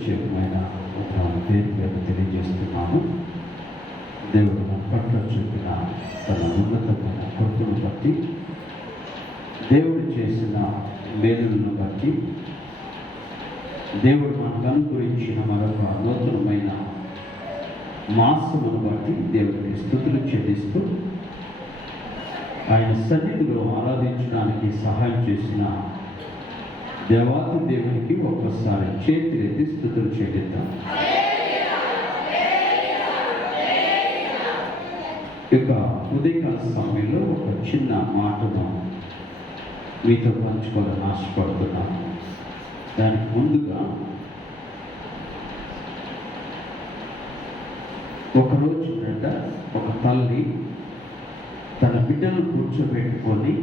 ప్రత్యేకమైన ఒక పేరు తెలియజేస్తున్నాము. దేవుడు మన పట్ల చూపిన తన ఉన్నతమైన కృపను బట్టి, దేవుడు చేసిన మేలులను బట్టి, దేవుడు మనకు అనుగ్రహించిన మరొక నూతనమైన మాసమును బట్టి దేవుడికి స్తుతులు చెల్లిస్తూ, ఆయన సన్నిధిలో ఆరాధించడానికి సహాయం చేసిన దేవాతి దేవునికి ఒక్కసారి చేతులెత్తి స్తుతులు చెల్లిద్దాం. ఇక ఉదయకాల సమయంలో ఒక చిన్న మాటను మీతో పంచుకోవాలని ఆశపడుతున్నాను. దానికి ముందుగా ఒకరోజు ఒక తల్లి తన బిడ్డను కూర్చోబెట్టుకొని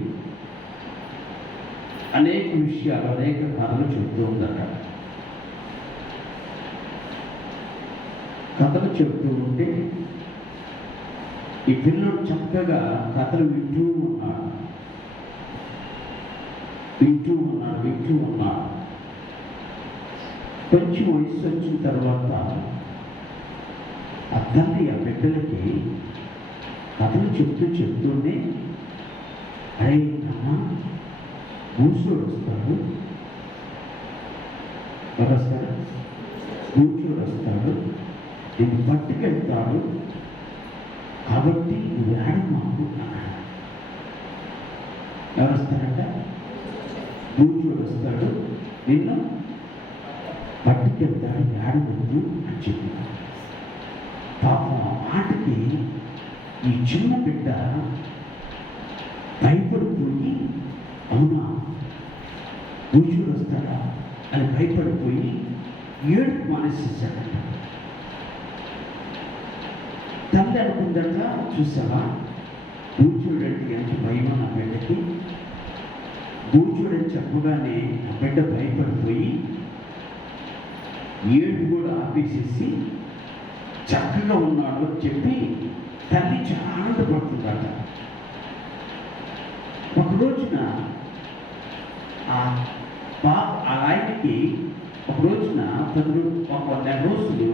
అనేక విషయాలు, అనేక కథలు చెబుతూ ఉందట. కథలు చెబుతూ ఉంటే ఈ పిల్లడు చక్కగా కథలు వింటూ ఉన్నాడు. కొంచెం వయసు వచ్చిన తర్వాత ఆ తల్లి ఆ బిడ్డలకి కథలు చెప్తూనే, అరే అమ్మా, కూర్చోడు వస్తాడు, కూర్చోడు వస్తాడు, నేను పట్టుకెళ్తాడు, కాబట్టి వేడ మాకు ఎవరు వస్తారంట? కూర్చోడు వస్తాడు, నిన్ను పట్టుకెళ్తాడు, వేడవద్దు అని చెప్పినాడు. పాపం ఆ మాటకి ఈ చిన్న బిడ్డ భయపడిపోయి, అవునా కూర్చోడు వస్తాడా అని భయపడిపోయి ఏడుపు మానేసేసాడట. తల్లి అనుకుందట, చూసావా కూర్చోడంటే ఎంత భయమో నా బిడ్డకి, కూర్చోడని చెప్పగానే ఆ బిడ్డ భయపడిపోయి ఏడు కూడా ఆపేసేసి చక్కగా ఉన్నాడు అని చెప్పి తల్లి చాలా ఆనందపడుతుందట. ఒక రోజున ఆయనకి ఒక రోజున ఒక నెల రోజులు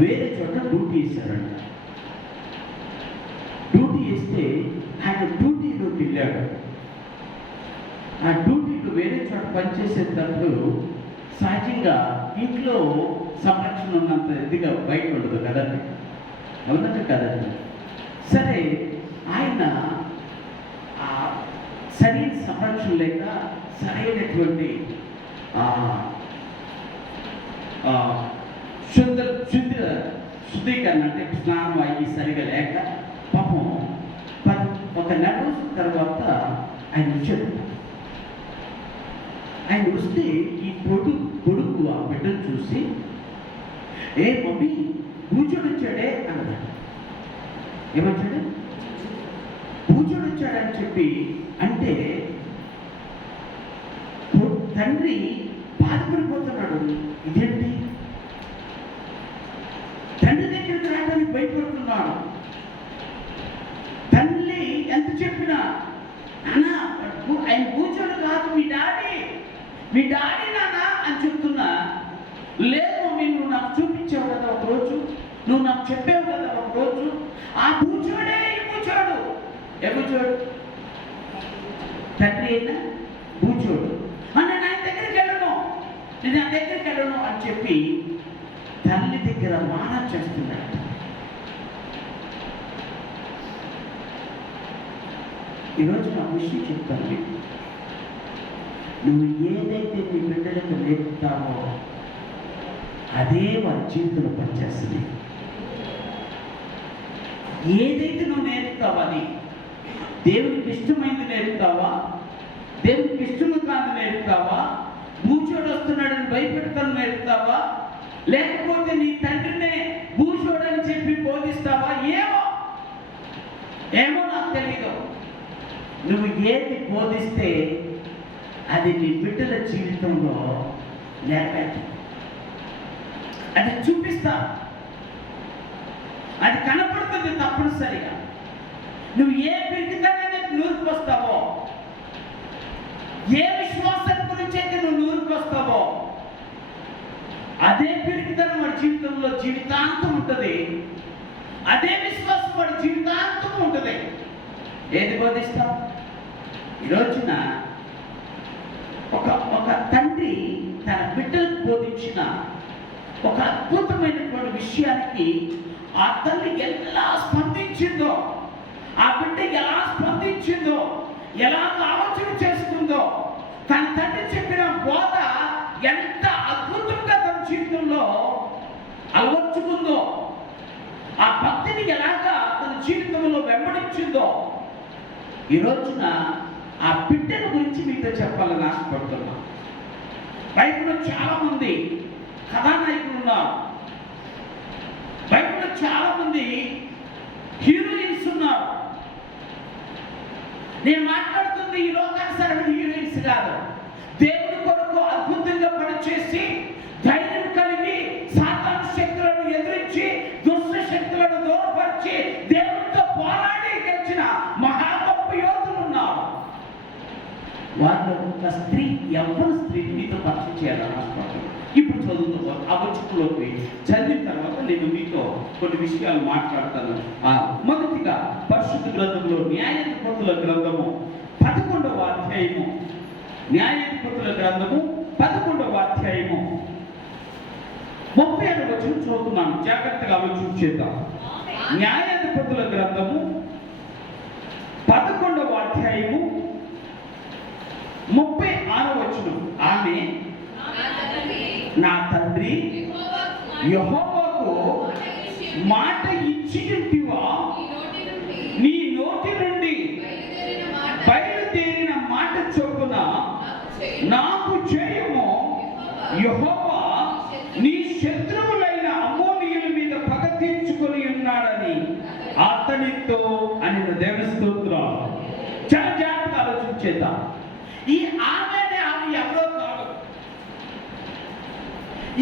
వేరే చోట డ్యూటీ వేశారంట. డ్యూటీ వేస్తే ఆయన డ్యూటీలోకి వెళ్ళాడు. ఆ డ్యూటీలో వేరే చోట పనిచేసేటప్పుడు సహజంగా ఇంట్లో సంరక్షణ ఉన్నంత ఇదిగా బయట ఉండదు కదండి, ఉన్నది కదండి. సరే, ఆయన సరైన సంరక్షణ లేక, సరైనటువంటి శుద్ధీకరణ అంటే స్నానం అయ్యి సరిగా లేక పాపం ఒక నెల రోజుల తర్వాత ఆయన వచ్చాడు. ఆయన వస్తే ఈ కొడుకు ఆ బిడ్డను చూసి, ఏ మమ్మీ కూర్చొని వచ్చాడే అన్నాడు. ఏమొచ్చాడు? కూర్చొని వచ్చాడని చెప్పి అంటే తండ్రి బాధపడిపోతున్నాడు. ఇదేంటి, తండ్రి దగ్గరికి రావడానికి భయపడుతున్నాడు. తల్లి ఎంత చెప్పినా, అన్నా ఆయన కూర్చోడు కాదు, మీ డాడీ నాన్న అని చెప్తున్నా, లేదు మమ్మీ, నువ్వు నాకు చూపించావు కదా ఒకరోజు, నువ్వు నాకు చెప్పావు కదా ఒకరోజు, ఆ కూర్చోడే ఈ కూర్చోడు. ఏ కూర్చోడు? తండ్రి అయినా కూర్చోడు. నేను ఆయన దగ్గరికి వెళ్ళను అని చెప్పి తల్లి దగ్గర మాన చేస్తున్నాడు. ఈరోజు నా విషయం చెప్తాను మీకు. నువ్వు ఏదైతే నీ బిడ్డలకు నేర్పుతావో అదే వారి జీవితంలో పనిచేస్తుంది. ఏదైతే నువ్వు నేర్పుతావా, అని దేవునికి ఇష్టమైంది నేర్పుతావా, దేవునికి ఇష్టము కాదు నేర్పుతావా, భూచోడు వస్తున్నాడని భయపెడతాను నేర్పుతావా, లేకపోతే నీ తండ్రినే భూచోడని చెప్పి బోధిస్తావా? ఏమో నాకు తెలియదు. నువ్వు ఏది బోధిస్తే అది నీ బిడ్డల జీవితంలో నెరవేర్చు. అది చూపిస్తా, అది కనపడుతుంది తప్పనిసరిగా. నువ్వు ఏ పిరికితనాన్ని నూరుకొస్తావో, ఏ విశ్వాసం గురించి అయితే నువ్వు నూరుకొస్తావో, జీవితంలో జీవితాంతం ఉంటుంది, అదే విశ్వాసం వాడి జీవితాంతం ఉంటుంది. ఏది బోధిస్తాం? ఈ రోజున ఒక తండ్రి తన బిడ్డలకు బోధించిన ఒక అద్భుతమైనటువంటి విషయానికి ఆ తల్లి ఎలా స్పందించిందో, ఆ బిడ్డ ఎలా స్పందించిందో, ఎలా ఆలోచన చేసుకుందో, తన తండ్రి చెప్పిన బోధ ఎంత అద్భుతంగా తన జీవితంలో అలవర్చుకుందో, ఆ భక్తిని ఎలాగా తన జీవితంలో వెంబడించిందో, ఈ రోజున ఆ బిడ్డల గురించి మీతో చెప్పాలని ఆశపడుతున్నా. బైబిల్లో చాలా మంది కథానాయకులు ఉన్నారు, బైబిల్లో చాలా మంది హీరోయిన్స్ ఉన్నారు. నేను మాట్లాడుతుంది ఈ లోకానుసరమైన హీరోయిన్స్ కాదు. దేవుడి కొరకు అద్భుతంగా పనిచేసి ధైర్యం కలిగి సాతాను శక్తులను ఎదిరించి దుష్ట శక్తులను దూరపరిచి దేవుడితో పోరాడి గెలిచిన మహా గొప్ప యోధులు ఉన్నారు. వాళ్ళు ఒక స్త్రీ, ఎవరి స్త్రీని మీతో పరిచయం చేయాలని ఆశపడుతున్నారు. ఇప్పుడు చదువుతో ఆ వచనంలోకి చదివిన తర్వాత నేను మీతో కొన్ని విషయాలు మాట్లాడతాను. మొదటిగా పరిశుద్ధ గ్రంథంలో న్యాయాధిపతుల గ్రంథము 11వ అధ్యాయము, న్యాయాధిపతుల గ్రంథము 11వ అధ్యాయము 36వ వచనం చదువుతున్నాను. జాగ్రత్తగా ఆలోచన చేద్దాం. న్యాయాధిపతుల గ్రంథము 11వ అధ్యాయము 36వ వచనం. ఆమె నా తండ్రి యెహోవాకు మాట ఇచ్చి ఉంటివా, నీ నోటి నుండి బయలుదేరిన మాట చొప్పున నాకు చేయము. యెహోవా నీ శత్రువులైన అమ్మోనీయుల మీద పగ తీర్చుకొని ఉన్నాడని అతనితో అని దేవుని స్తోత్రం. చాలా జాగ్రత్తగా ఆలోచించేద్దాం. ఈ ఆమె ఎవరో కాదు.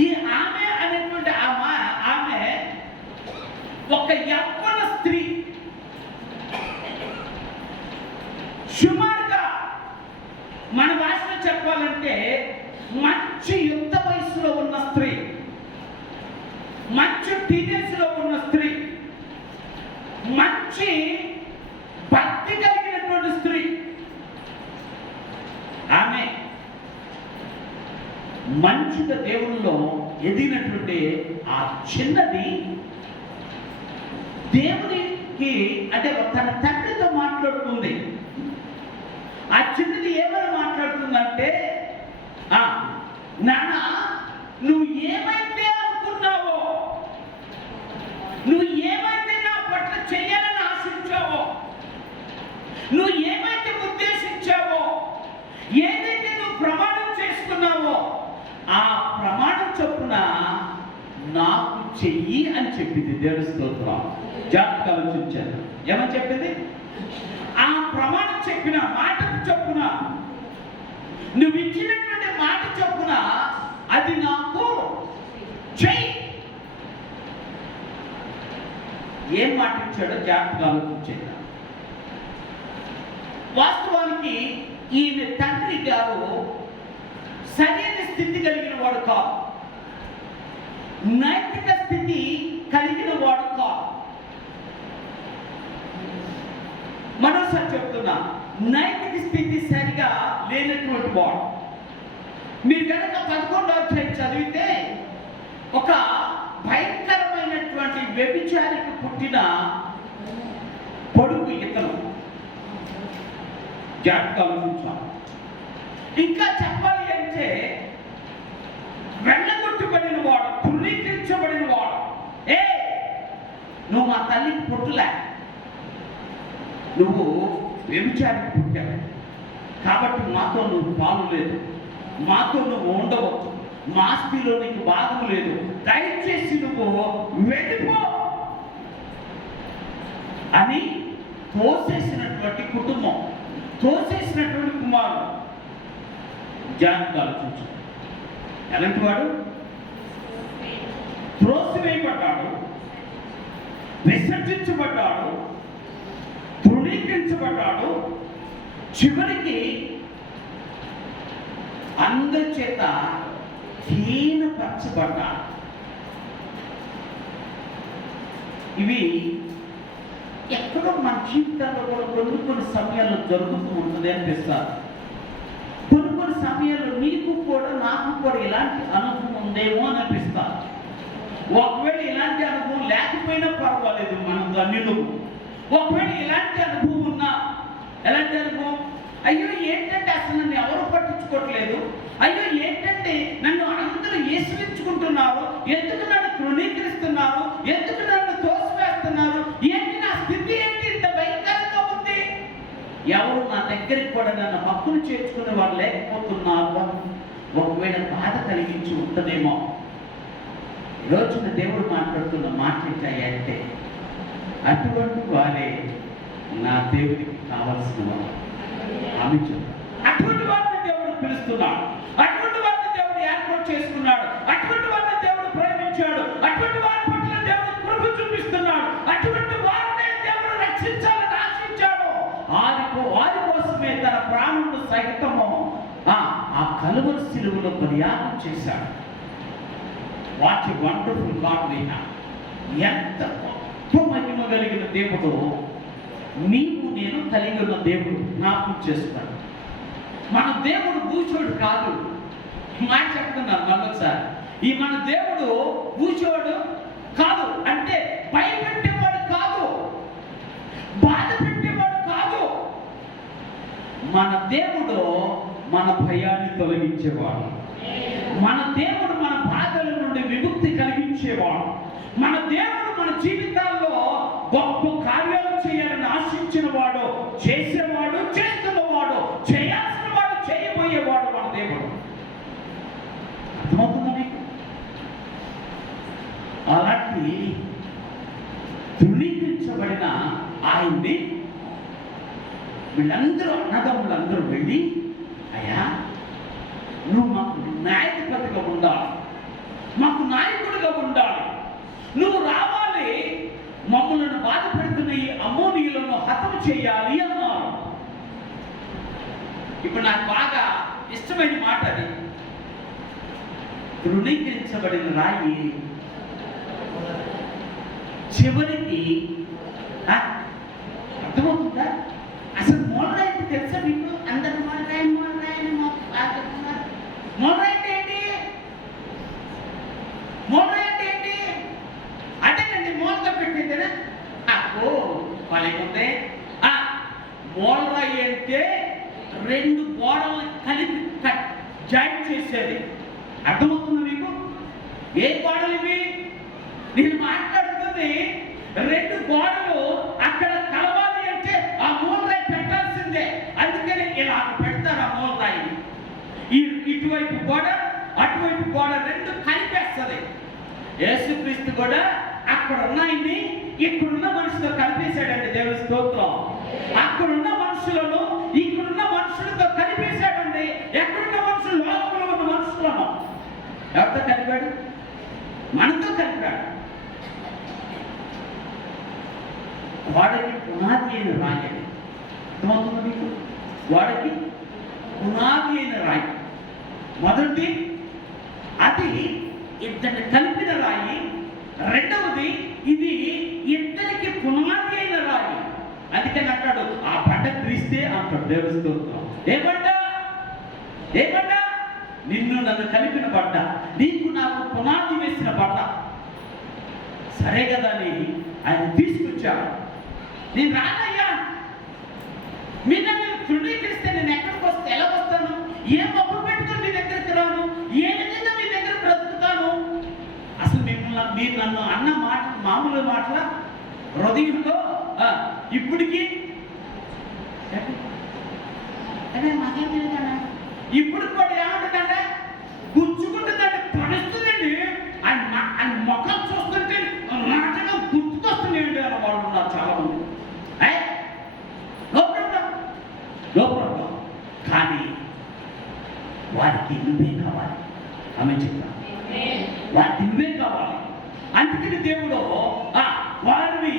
ఈ ఆమె అనేటువంటి ఆమె ఒక యవ్వన స్త్రీ, సుమారుగా మన భాషలో చెప్పాలంటే మంచి యుక్త వయసులో ఉన్న స్త్రీ, మంచి టీనేజ్ లో ఉన్న స్త్రీ, మంచి భక్తి కలిగినటువంటి స్త్రీ. ఆమె మంచిగా దేవుల్లో ఎదిగినటువంటి ఆ చిన్నది దేవునికి అంటే తన తండ్రితో మాట్లాడుతుంది. ఆ చిన్నది ఏమని మాట్లాడుతుందంటే, నాన్న నువ్వు ఏమైతే అనుకున్నావో, నువ్వు ఏమైతే నా పట్ల చెయ్యాలని ఆశించావో, నువ్వు ఏమైతే ఉద్దేశించావో, ఏదైతే నువ్వు ప్రమాణం చేసుకున్నావో ఆ ప్రమాణం చొప్పున నాకు చెయ్యి అని చెప్పింది. దేవుని స్తోత్రం. జాగ్రత్తగా ఆలోచించాను. ఏమని చెప్పింది? ఆ ప్రమాణం చెప్పిన మాట చొప్పున, నువ్వు ఇచ్చినటువంటి మాట చొప్పున అది నాకు చెయ్యి. ఏం మాట ఇచ్చాడో జాగ్రత్తగా ఆలోచించాను. వాస్తవానికి ఈమె తండ్రి గారు సరైన స్థితి కలిగిన వాడు కాదు, నైతిక స్థితి కలిగిన వాడు కాదు. మరోసారి చెప్తున్నా, నైతిక స్థితి సరిగా లేనటువంటి వాడు. మీరు కనుక 11వ అధ్యాయం చదివితే ఒక భయంకరమైనటువంటి వ్యభిచారికి పుట్టిన పొడుగు ఇతను. జాగ్రత్తగా ఆలోచించాలి. ఇంకా చెప్పాలి అంటే వెళ్ళగొట్టుబడిన వాడు, తృణీకరించబడిన వాడు. నువ్వు మా తల్లికి పుట్టులే, నువ్వు వ్యభిచారికి పుట్టావు కాబట్టి మాతో నువ్వు పాలు లేదు, మాతో నువ్వు ఉండవచ్చు, మా ఆస్తిలో నీకు భాగం లేదు, దయచేసి నువ్వు వెళ్ళిపో అని తోసేసినటువంటి కుటుంబం, తోసేసినటువంటి కుమారుడు. జాగ్రత్తగా ఆలోచించు. ఎలాంటి వాడు? త్రోసివేయబడ్డాడు, విసర్జించబడ్డాడు, తృణీకరించబడ్డాడు, చివరికి అందరి చేత హీనపరచబడ్డాడు. ఇవి ఎక్కడో మన జీవితాల్లో కూడా కొన్ని సమయాల్లో జరుగుతూ ఉంటుంది అనిపిస్తారు. కొన్ని సమయాల్లో నీకు కూడా నాకు కూడా ఇలాంటి అనుభవం ఉందేమో అని అనిపిస్తారు. ఒకవేళ ఇలాంటి అనుభవం లేకపోయినా పర్వాలేదు, మనం ధన్యులు. ఒకవేళ ఇలాంటి అనుభవం ఉన్నా, ఎలాంటి అనుభవం, అయ్యో ఏంటంటే అసలు నన్ను ఎవరు పట్టించుకోవట్లేదు, అయ్యో ఏంటంటే నన్ను అందరూ ఏసుకుంటున్నారు, ఎందుకు నన్ను తృణీకరిస్తున్నారు, ఎందుకు నన్ను తోసివేస్తున్నారు, ఏంటి నా స్థితి ఏంటి ఇంత భయంకరంగా ఉంది, ఎవరు నా దగ్గరికి కూడా నన్ను హక్కును చేర్చుకునే వారు లేకపోతున్నారు, ఒకవేళ బాధ కలిగించి ఉంటుందేమో. ఈరోజున దేవుడు మాట్లాడుతున్న మాట ఏంటంటే, అటువంటి వారే నా దేవుడికి కావలసిన వారు. ఆమె అటువంటి వారిని దేవుడు పిలుస్తున్నాడు, అటువంటి వారిని దేవుడు ఏర్పాటు చేసుకున్నాడు, అటువంటి వారిని దేవుడు ప్రేమించాడు, అటువంటి వారి పట్ల దేవుడు కృప చూపిస్తున్నాడు, అటువంటి వారిని దేవుడు రక్షించాలని ఆశించాడు. వారి కోసమే తన ప్రాణుడు సైతము ఆ కలువరి శిలువలో బలియాగం చేశాడు. What a wonderful God we have. ఎంత గొప్ప మహిమ కలిగిన దేవుడు నీవు నేను కలిగి ఉన్న దేవుడు జ్ఞాపకం చేస్తాడు. మన దేవుడు భూచోడు కాదు. మాట చెప్తున్నాను మరొకసారి, ఈ మన దేవుడు భూచోడు కాదు, అంటే భయపెట్టేవాడు కాదు, బాధ పెట్టేవాడు కాదు. మన దేవుడు మన భయాన్ని తొలగించేవాడు, మన దేవుడు మన బాధల నుండి విముక్తి కలిగించేవాడు, మన దేవుడు మన జీవితాల్లో గొప్ప కార్యాలు చేయాలని ఆశించిన వాడు, చేసేవాడు, చేస్తున్నవాడు, చేయాల్సిన వాడు, చేయబోయేవాడు మన దేవుడు. అర్థమవుతుందా మీకు? అలాంటి తృణీకరించబడిన ఆయన్ని వీళ్ళందరూ అన్నదమ్ములందరూ వెళ్ళి, అయ్యా నువ్వు మాకు న్యాయాధిపతిగా ఉండాలి, మాకు నాయకుడిగా ఉండాలి, నువ్వు రావాలి, మమ్మల్ని బాధ పెడుతున్న ఈ అమ్మోనీయులను హతం చేయాలి అన్నారు. ఇప్పుడు నాకు బాగా ఇష్టమైన మాట అది. తృణీకరించబడిన రాయి చివరికి అర్థమవుతుందా? అసలు మూలరాయి తెలుసా మీకు? అందరు మూలరాయి మూలరాయి మూలరాయి అంటే ఏంటి? మూలరాయి అంటే ఏంటి? అదేనండి మూలగా పెట్టేదేనా? అబ్బో వాళ్ళేముంది, మూలరాయి అంటే రెండు గోడలు కలిపి జాయింట్ చేసేది. అర్థమవుతుంది మీకు? ఏ గోడలు ఇవి? నేను మాట్లాడుతుంది రెండు గోడలు అక్కడ కలవాలి అంటే ఆ మూలరాయి పెట్టాల్సిందే. అందుకని ఇలా పెడతారు ఆ మూలరాయిని. ఇటువైపు గోడ అటువైపు గోడ రెండు కలిపేస్తుంది. యేసుక్రీస్తు కూడా అక్కడ ఉన్నాయని ఇక్కడున్న మనుషులతో కలిపేశాడండి. దేవుని స్తోత్రం. అక్కడున్న మనుషులను ఇక్కడున్న మనుషులతో కలిపేశాడండి. ఎక్కడున్న మనుషులు? లోకంలో ఉన్న మనుషులను ఎవరితో కలిపాడు? మనతో కలిపాడు. వాడికి పునాది అయిన రాయి. అర్థమవుతుంది మీకు? వాడికి పునాది అయిన రాయి మొదటి, అది ఇద్దరిని కలిపిన రాయి. రెండవది, ఇది ఇద్దరికి పునాది అయిన రాయి. అందుకని అంటాడు ఆ బండ క్రీస్తే అంటాడు. దేవుని స్తోత్రం. ఏ బండ? ఏ బండ? నిన్ను నన్ను కలిపిన బండ, నీకు నాకు పునాది వేసిన బండ. సరే కదా అని ఆయన తీసుకొచ్చాడు. నేను రానయ్యా, మీరు నన్ను తృణీకరిస్తే నేను ఎక్కడికి వస్తే ఎలా వస్తాను? ఏ మొక్క పెట్టుకుని మీ దగ్గరికి రాను? ఏ విధంగా మీ దగ్గర బ్రతుకుతాను? అసలు మీరు నన్ను అన్న మాట మామూలు మాటల హృదయంలో ఇప్పటికీ మాకేం తెలియదా? ఇప్పుడు కూడా ఏమంటుందంటే గుచ్చుకుంటుందంటే పడుస్తుందండి. ఆయన మొక్కలు చూస్తుంటే నాటగా గుర్తుకొస్తున్నాయండి అన్న వాళ్ళు ఉన్నారు చాలా మంది. లోపల కానీ వారికి నువ్వే కావాలి. ఆమె చెప్తాను, వారికి నువ్వే కావాలి. అందుకని దేవుడు వారిని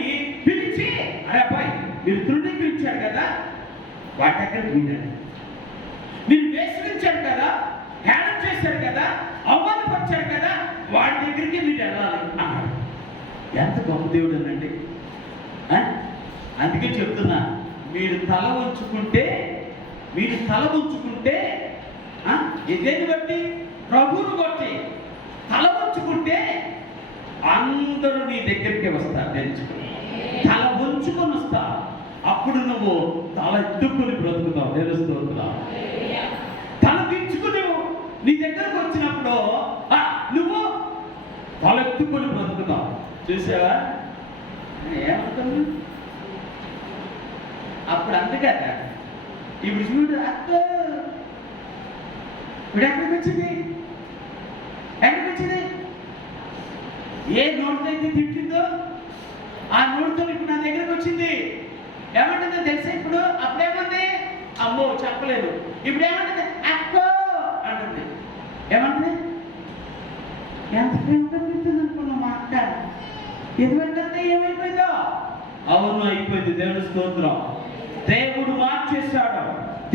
పిలిచి, అరే అబ్బాయి మీరు తృణీకరించారు కదా, వాటి దగ్గర మీరండి. మీరు వేసరించారు కదా, హేళన చేశారు కదా, అవమానపరిచారు కదా, వాడి దగ్గరికి మీరు వెళ్ళాలి అన్నాడు. ఎంత గొప్ప దేవుడు అనండి. అందుకే చెప్తున్నా, మీరు తల ఉంచుకుంటే దేన్ని బట్టి? ప్రభువును బట్టి తల ఉంచుకుంటే అందరూ నీ దగ్గరికి వస్తారు. తెలుసుకుని తల ఉంచుకొని వస్తా, అప్పుడు నువ్వు తల ఎత్తుకుని బ్రతుకుతావు. తెలుస్తుందా? తల దించుకుని నీ దగ్గరకు వచ్చినప్పుడు నువ్వు తల ఎత్తుకుని బ్రతుకుతావు. చూసావా ఏమవుతుంది అప్పుడు? అందుకదా ఇప్పుడు చూడు, అక్క ఇప్పుడు ఎక్కడికి వచ్చింది? ఏ నోటితో అయితే తిట్టిందో ఆ నోటితో ఇప్పుడు నా దగ్గరకు వచ్చింది. ఏమంటుందో తెలుసా? ఇప్పుడు అప్పుడేమంది? అమ్మో చెప్పలేదు. ఇప్పుడు ఏమంటుంది? అక్కో అంటుంది. ఏమంటుంది? ఎంత ప్రేమగా తింటుంది అనుకున్నాం మా అక్క. ఎదువంటే ఏమైపోయిందో? అవును, అయిపోయింది. దేవుడు స్తోత్రం. దేవుడు మార్చేశాడు.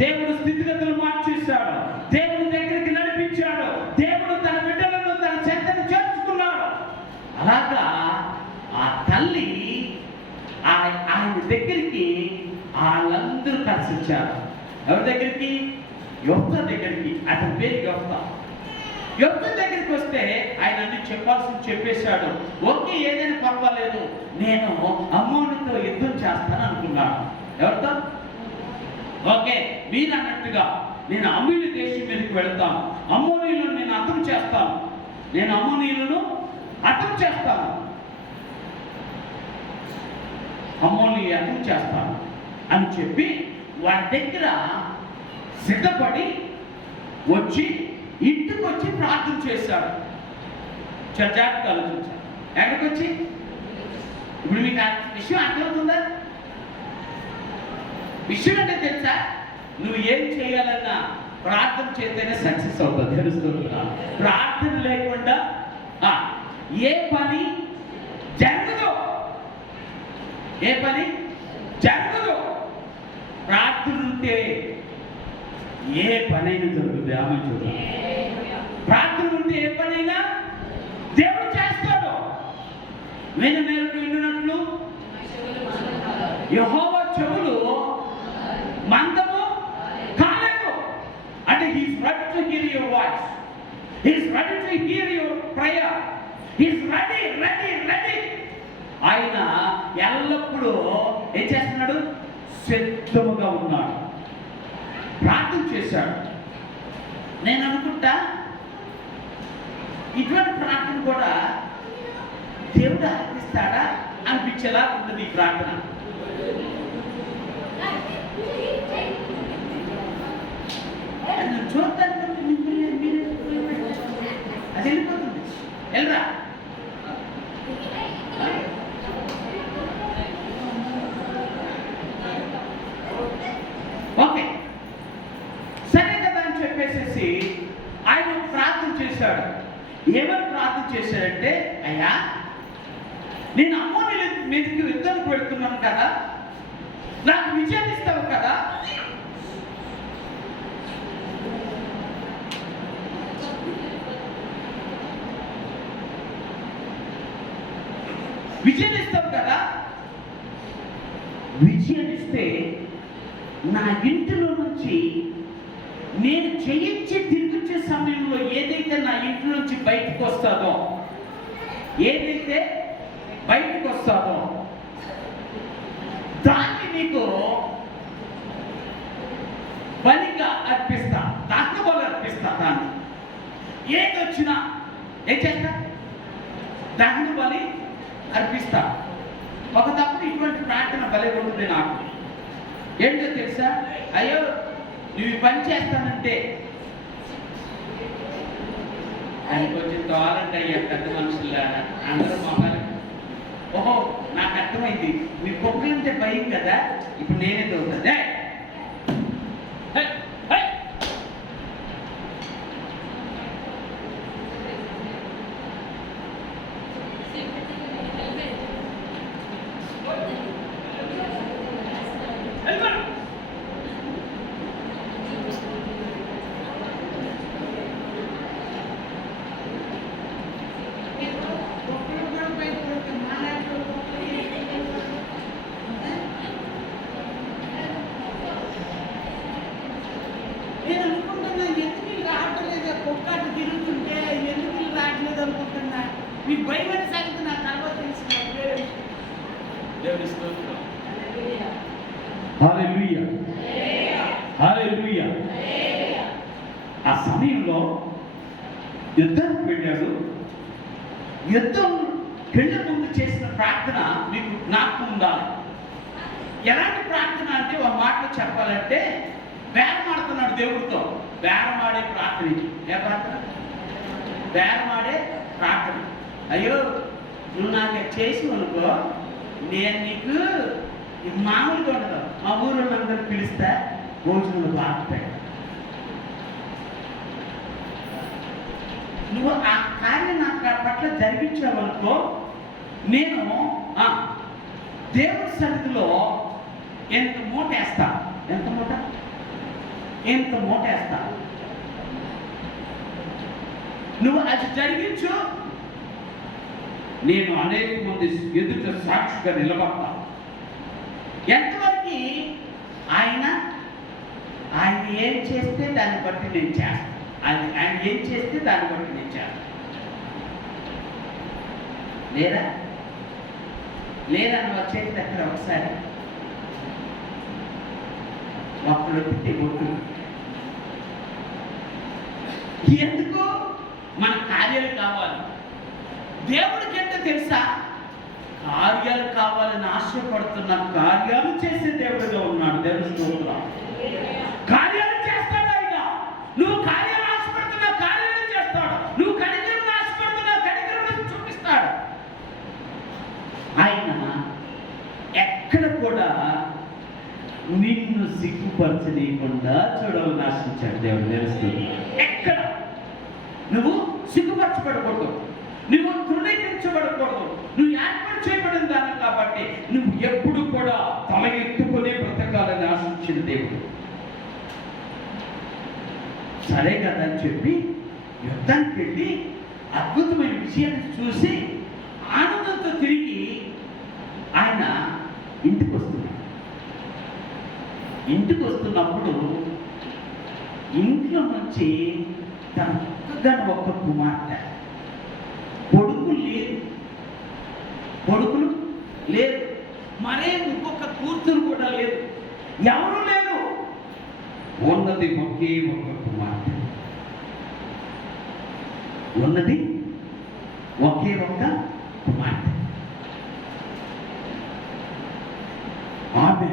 దేవుడు స్థితిగతులు మార్చేశాడు. దేవుడి దగ్గరికి నడిపించాడు. దేవుడు తన బిడ్డలను తన చెత్తను చేర్చుకున్నాడు. అలాగా ఆ తల్లి ఆయన దగ్గరికి వాళ్ళందరూ కలిసి వచ్చారు. ఎవరి దగ్గరికి? యొఫ్తా దగ్గరికి. అతని పేరు యొఫ్తా. యొఫ్తా దగ్గరికి వస్తే ఆయన అన్ని చెప్పాల్సింది చెప్పేశాడు. ఓకే, ఏదైనా పర్వాలేదు, నేను అమ్మోనితో యుద్ధం చేస్తాను అనుకున్నాను. ఎవరితో? ఓకే, మీరు అన్నట్టుగా నేను అమ్మోని దేశం మీదకి వెళ్తాను. అమ్మోనీయులను నేను అంతం చేస్తాను. అమ్మోని అంతం చేస్తాను అని చెప్పి వారి దగ్గర సిద్ధపడి వచ్చి ఇంటికి వచ్చి ప్రార్థన చేశాడు. చర్చానికి ఆలోచించాడు. ఎక్కడికి వచ్చి? ఇప్పుడు మీకు ఆ విషయం అర్థమవుతుందా? విషయం అంటే తెలుసా? నువ్వు ఏం చేయాలన్నా ప్రార్థన చేస్తేనే సక్సెస్ అవుతుంది. తెలుస్తుందా? ప్రార్థన లేకుండా ఏ పని జరగదు. ప్రార్థన ఉంటే ఏ పనైనా జరుగుతుంది. ఆమె చూడ, ప్రార్థన ఉంటే ఏ పనైనా దేవుడు చేస్తాడు. విన్నట్లు యెహోవా చెవులు మందము కాలేదు. అంటే he's ready to hear your voice. He's ready to hear your prayer. He's ready. ఆయన ఎల్లప్పుడూ ఏం చేస్తున్నాడు? సిద్ధముగా ఉన్నాడు. ప్రార్థన చేశాడు. నేను అనుకుంటా ఇటువంటి ప్రార్థన కూడా దేవుడు అర్పిస్తాడా అనిపించేలా ఉంటుంది ఈ ప్రార్థన. చూడటానికి అది వెళ్ళిపోతుంది. వెళ్ళరా? ఓకే, సరే కదా అని చెప్పేసి ఆయన ప్రార్థన చేశాడు. ఏమని ప్రార్థన చేశాడంటే, అయ్యా నేను అమ్మోని మీదకి యుద్ధానికి వెళ్తున్నాను కదా, నాకు విజయాన్ని ఇస్తావు కదా. విజయాన్నిస్తే నా ఇంటిలో నుంచి నేను జయించి తిరిగి వచ్చే సమయంలో ఏదైతే నా ఇంటి నుంచి బయటకు వస్తాదో దాన్ని నీకు బలిగా అర్పిస్తా, దహన బలి అర్పిస్తా. దాన్ని ఏది వచ్చినా ఏం చేస్తా? దహన బలి అర్పిస్తా. ఒక తప్పుడు ఇటువంటి ప్రార్థన బలి ఉంటుంది నాకు. ఏంటో తెలుసా? అయ్యో నువ్వు పని చేస్తానంటే అది కొంచెం తోలంటే అయ్యా పెద్ద మనుషుల్లా అందరూ మొహాలు. ఓహో నాకు అర్థమైంది, మీ కుక్కలంటే భయం కదా, ఇప్పుడు నేనే తోలుతుంది. మీకు భయమైన సంగతి నాకు తర్వాత తెలిసిన దేవుని స్తోత్రం. హల్లెలూయా, హల్లెలూయా. ఆ సమయంలో యుద్ధానికి వెళ్ళాడు. యుద్ధం వెళ్ళే ముందు చేసిన ప్రార్థన మీకు జ్ఞాపకం ఉండాలి. ఎలాంటి ప్రార్థన అంటే ఒక మాటలో చెప్పాలంటే బేరమాడుతున్నాడు దేవుడితో. బేరమాడే ప్రార్థన. ఏ ప్రార్థన? బేరమాడే ప్రార్థన. అయ్యో నువ్వు నాకు చేసి అనుకో, నేను నీకు మామూలుగా ఉండదు, మా ఊళ్ళందరూ పిలిస్తే భోజనం బాగుంటాయి. నువ్వు ఆ కార్యం నాకు పట్ల జరిగించావనుకో, నేను దేవుడి సన్నిధిలో ఎంత మూట వేస్తా. ఎంత మూట? ఎంత మూట వేస్తా. నువ్వు అది జరిగించు, నేను అనేక మంది ఎదుట సాక్షిగా నిలబడతా. ఎంతవరకు ఆయన ఏం చేస్తే దాన్ని బట్టి నేను చేస్తాను. ఆయన ఏం చేస్తే దాన్ని బట్టి నేను చేస్తాను. లేదా నువ్వు వచ్చేది దగ్గర ఒకసారి ఒక్కడు తిట్టి కొట్టు. ఎందుకు? మన కార్యాలు కావాలి. దేవుడికి ఎంత తెలుసా? కార్యాలు కావాలని ఆశపడుతున్న కార్యాలు చేసే దేవుడిగా ఉన్నాడు. దేవుని స్తోత్రం. కార్యాలు చేస్తాడు ఆయన. నువ్వు కార్యాలు ఆశపడుతున్న కార్యాలు చేస్తాడు. నువ్వు కనికరం ఆశపడుతున్న కనికరం చూపిస్తాడు. ఆయన ఎక్కడ కూడా నిన్ను సిగ్గుపరచనీయకుండా చూడాలని ఆశించాడు దేవుడు. తెలుస్తుంది. ఎక్కడ నువ్వు సిగ్గుపరచబడకూడదు, నువ్వు తృణీకరించబడకూడదు. నువ్వు ఏర్పాటు చేయబడిన దాన్ని కాబట్టి నువ్వు ఎప్పుడు కూడా తల ఎత్తుకునే బ్రతకాలని ఆశించిన దేవుడు. సరే కదా అని చెప్పి యుద్ధానికి వెళ్ళి అద్భుతమైన విషయాన్ని చూసి ఆనందంతో తిరిగి ఆయన ఇంటికి వస్తున్నాడు. ఇంటికి వస్తున్నప్పుడు ఇంట్లో నుంచి తన ఒక్క కుమార్తె, కొడుకులు లేదు, మరే ఇంకొక కూతురు కూడా లేదు, ఎవరు లేరు. ఉన్నది ఒకే ఒక్క కుమార్తె. ఉన్నది ఒకే ఒక్క కుమార్తె. ఆమె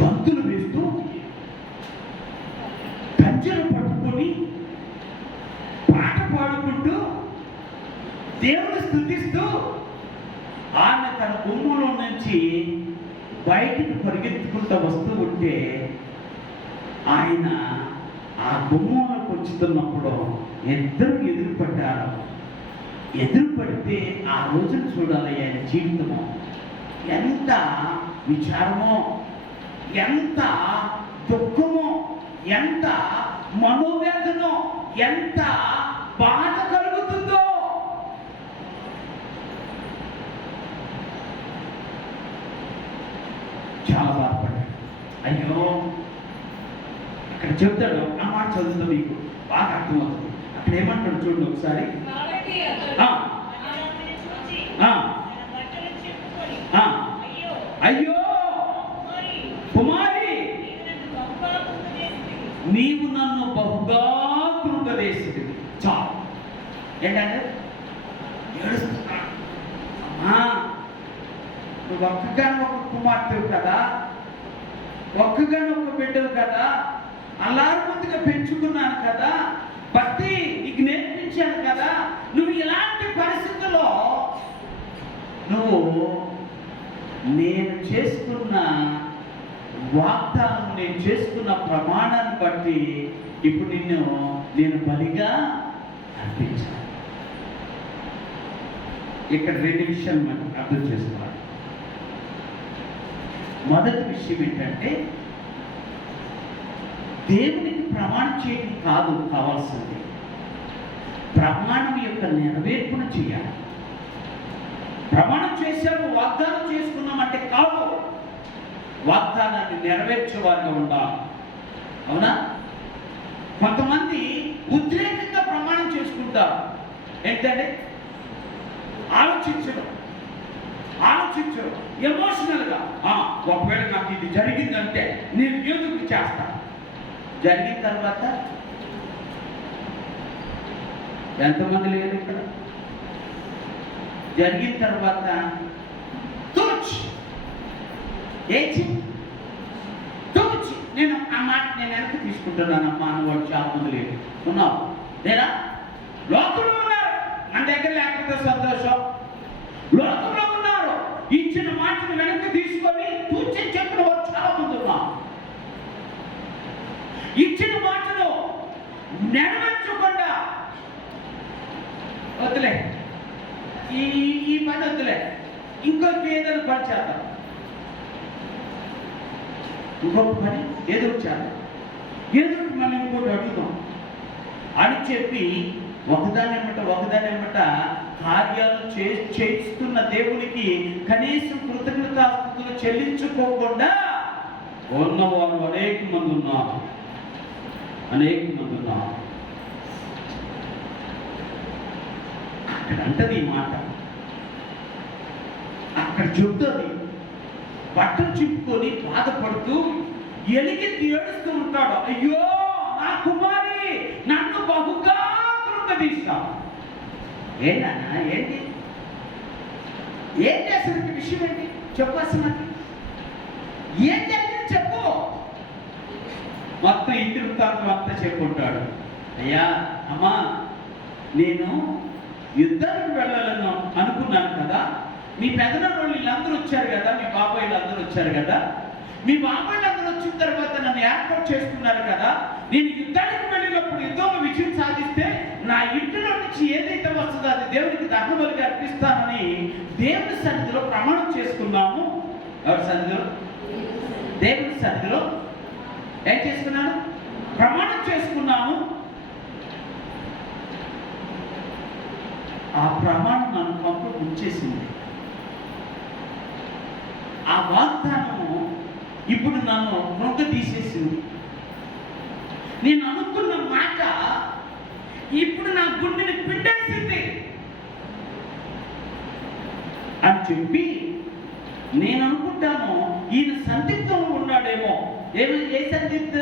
గంతులు వేస్తూ కంచెలు పట్టుకొని పాట పాడుకుంటూ దేవుని స్తుతిస్తూ ఆమె తన గుమ్మంలో నుంచి బయటికి పరిగెత్తుకుంటూ వస్తూ ఉంటే ఆయన ఆ గుమ్మంలోకి వచ్చుతున్నప్పుడు ఇద్దరు ఎదురుపడ్డారు. ఎదురుపడితే ఆ రోజును చూడాలి. ఆయన జీవితము ఎంత విచారమో, ఎంత దుఃఖమో, ఎంత మనోవేదనో, ఎంత బాధ కలుగుతుందో. చాలా బాధపడ్డాడు. అయ్యో, ఇక్కడ చెప్తాడు. ఆ మాట చదువుతా మీకు బాగా అర్థమవుతుంది. అక్కడ ఏమంటాడు చూడండి ఒకసారి. అయ్యో కుమారి, నీవు నన్ను బహుగా కృంగదీసితివి. చాలు. ఏంటంటే ఏడుస్తున్నాడు. నువ్వు ఒక్కగానే ఒక కుమార్తెవు కదా, ఒక్కగానే ఒక బిడ్డవు కదా, అల్లారు ముందుగా పెంచుకున్నాను కదా, భక్తి నీకు నేర్పించాను కదా, నువ్వు ఇలాంటి పరిస్థితుల్లో నువ్వు నేను చేసుకున్న వాగ్దానం, నేను చేసుకున్న ప్రమాణాన్ని బట్టి ఇప్పుడు నేను బలిగా అర్పించాను. ఇక్కడ రెండు విషయాలు మనం అర్థం చేసుకోవాలి. మొదటి విషయం ఏంటంటే, దేవునికి ప్రమాణం చేయడం కాదు కావాల్సింది, ప్రమాణం యొక్క నెరవేర్పును చేయాలి. ప్రమాణం చేశాము, వాగ్దానం చేసుకున్నామంటే కాదు, వాగ్దానాన్ని నెరవేర్చేవారుగా ఉండాలి. అవునా? కొంతమంది ఉద్రేకంగా ప్రమాణం చేసుకుంటారు. ఏంటంటే ఆలోచించడం, ఎమోషనల్గా ఒకవేళ నాకు ఇది జరిగిందంటే నేను ఎందుకు చేస్తా. జరిగిన తర్వాత ఎంతమంది లేరు ఇక్కడ? జరిగిన తర్వాత నేను ఆ మాట నేను వెనక్కి తీసుకుంటున్నానమ్మా అన్నవాడు చాలా మంది లేరు. ఉన్నావు లేరా? లోకంలో ఉన్నారు, మన దగ్గర లేకపోతే సంతోషం. లోకంలో ఉన్నారు, ఇచ్చిన మాటను వెనక్కి తీసుకొని తూచి చెప్పిన వారు చాలా మంది ఉన్నారు. ఇచ్చిన మాటను నెరవేర్చకుండా వద్దులే, ఈ పని వద్దులే, ఇంకొక ఏదైనా పని చేద్దాం, ఇంకొక పని ఏదో చేద్దాం, ఏదో మళ్ళీ ఇంకోటి అడుగుదాం అని చెప్పి ఒకదాని ఎమ్మట కార్యాలు చేస్తున్న దేవునికి కనీసం కృతజ్ఞతాస్తుతులు చెల్లించుకోకుండా ఉన్నవారు అనేక మంది ఉన్నారు. అక్కడ అంటది ఈ మాట, అక్కడ చెబుతుంది, బట్టలు చింపుకొని బాధపడుతూ ఎలిగి ఏడుస్తూ ఉంటాడు. అయ్యో నా కుమారి, నన్ను బహుగా కృంగదీశావు. ఏంటన్నా ఏంటి అసలు విషయం ఏంటి చెప్పు, అసలు ఏం జరిగింది చెప్పు. మొత్తం ఇంటి వృత్తాంతం అంతా చెప్పుకుంటాడు. అయ్యా అమ్మా, నేను యుద్ధానికి వెళ్ళాలని అనుకున్నాను కదా, మీ పెదనాన్న వీళ్ళందరూ వచ్చారు కదా, మీ బాబాయిలు అందరూ వచ్చారు కదా, మీ బాబాయిలు అందరూ వచ్చిన తర్వాత నన్ను ఏర్పాటు చేసుకున్నారు కదా, నేను యుద్ధానికి వెళ్ళినప్పుడు యుద్ధంలో విజయం సాధిస్తే నా ఇంటిలో నుంచి ఏదైతే వస్తుందో అది దేవునికి దహనబలిగా అర్పిస్తానని దేవుని సన్నిధిలో ప్రమాణం చేసుకున్నాము. ఎవరి సన్నిధిలో? దేవుని సన్నిధిలో ఏం చేసుకున్నాను? ప్రమాణం చేసుకున్నాను. ఆ ప్రమాణం నన్ను పంపు ఉంచేసింది. ఆ వాగ్దానము ఇప్పుడు నన్ను మొగ్గ తీసేసింది. నేను అనుకున్న మాట ఇప్పుడు నా గుండెని పిండేసింది అని చెప్పి నేను అనుకుంటాను, ఈయన సందిగ్ధంలో ఉన్నాడేమో. ఏ సందిగ్ధ?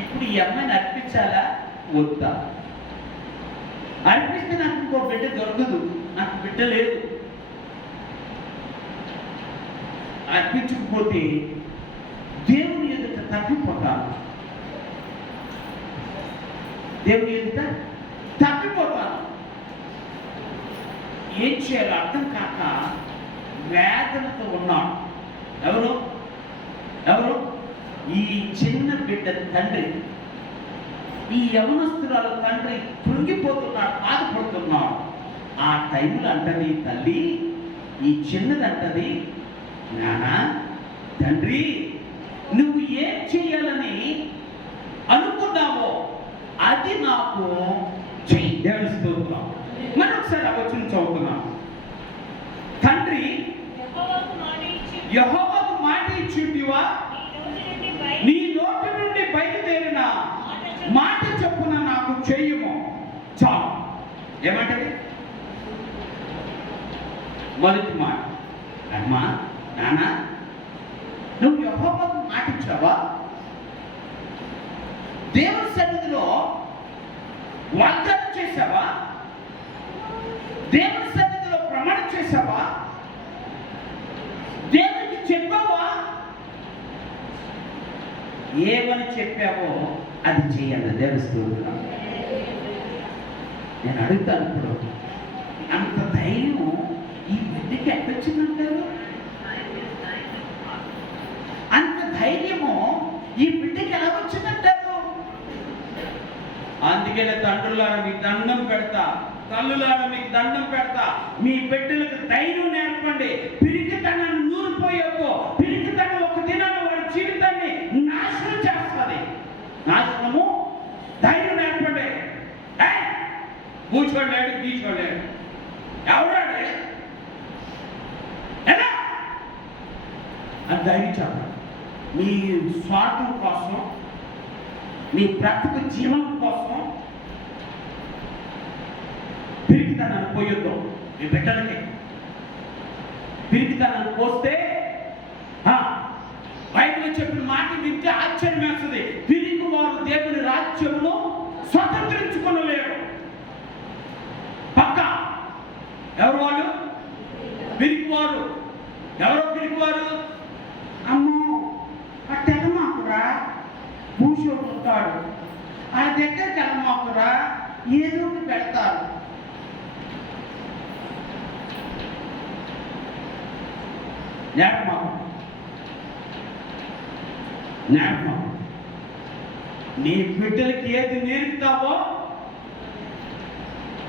ఇప్పుడు ఈ అమ్మాయిని అర్పించాలా వద్దా? అర్పిస్తే నాకు ఇంకో బిడ్డ దొరకదు, నాకు బిడ్డ లేదు. అర్పించకపోతే దేవుని ఎదుట తప్పిపోతాను, దేవుని ఎదుట తప్పిపోతాను. ఏం చేయాలో అర్థం కాక వేదనతో ఉన్నాడు. ఎవరు? ఈ చిన్న బిడ్డ తండ్రి, ఈ యవనస్తురాలు తండ్రి కృంగిపోతున్నాడు, బాధపడుతున్నాడు. ఆ టైంలో అంటది తల్లి, ఈ చిన్నది అంటది, నానా తండ్రి నువ్వు ఏం చేయాలని అనుకున్నావో అది నాకు చెయ్యి. దేవుని స్తోత్రం. మరొకసారి వచ్చిన చదువుతున్నాం. తండ్రి యెహోవాకు మాట ఇచ్చుంటివా, నీ నోటి నుండి బయలుదేరిన మాట చొప్పున నాకు చెయ్యము. చాలు. ఏమంటది? మొదటి మాట, అమ్మా నాన్న నువ్వు యెహోవాకు మాట ఇచ్చావా? దేవుని సన్నిధిలో వాగ్దానం చేశావా? దేవుని సన్నిధిలో ప్రమాణం చేశావా? దేవునికి చెప్పావా? ఏమని చెప్పావో అది చేయాలి. దేవుని స్తోత్రం. నేను అడుగుతాను, ఇప్పుడు అంత ధైర్యం ఈ బిడ్డకి ఎక్కడొచ్చిందంటారు? అంత ధైర్యము ఈ బిడ్డకి ఎలా వచ్చిందంటారు? అందుకే తండ్రులారా మీకు దండం పెడతా, తల్లులారా మీకు దండం పెడతా, మీ బిడ్డలకు ధైర్యం నేర్పండి. పిరికితనాన్ని నూరిపోయేవో, పిరికితనం ఒక దినాన్ని వాడి జీవితాన్ని నాశనం చేస్తుంది. నాశనము. ధైర్యం నేర్పండి. కూర్చోలేడు, గీచోలేడు, ఎవడాడే ఎలా అని ధైర్యం చెప్పండి. మీ స్వార్థం కోసం, మీ బ్రతుకు జీవనం కోసం పిరికితనాన్ని పోయొద్దాం. మీ బిడ్డలకి పిరికితనాన్ని పోస్తే బైబిల్ చెప్పిన మాట వింటే ఆశ్చర్యం వేస్తుంది. పిరికి వారు దేవుని రాజ్యమును స్వతంత్రించుకొనలేరు. పక్క ఎవరు వాళ్ళు? పిరికివారు. ఎవరో పిరికివారు? అమ్మో ఆ తెగమాకురా భూషోడు ఉంటాడు, ఆ దగ్గర తెగమాకురా ఏదో ఒకటి పెడతారు. జ్ఞాపకం నీ బిడ్డలకి ఏది నేర్పుతావో,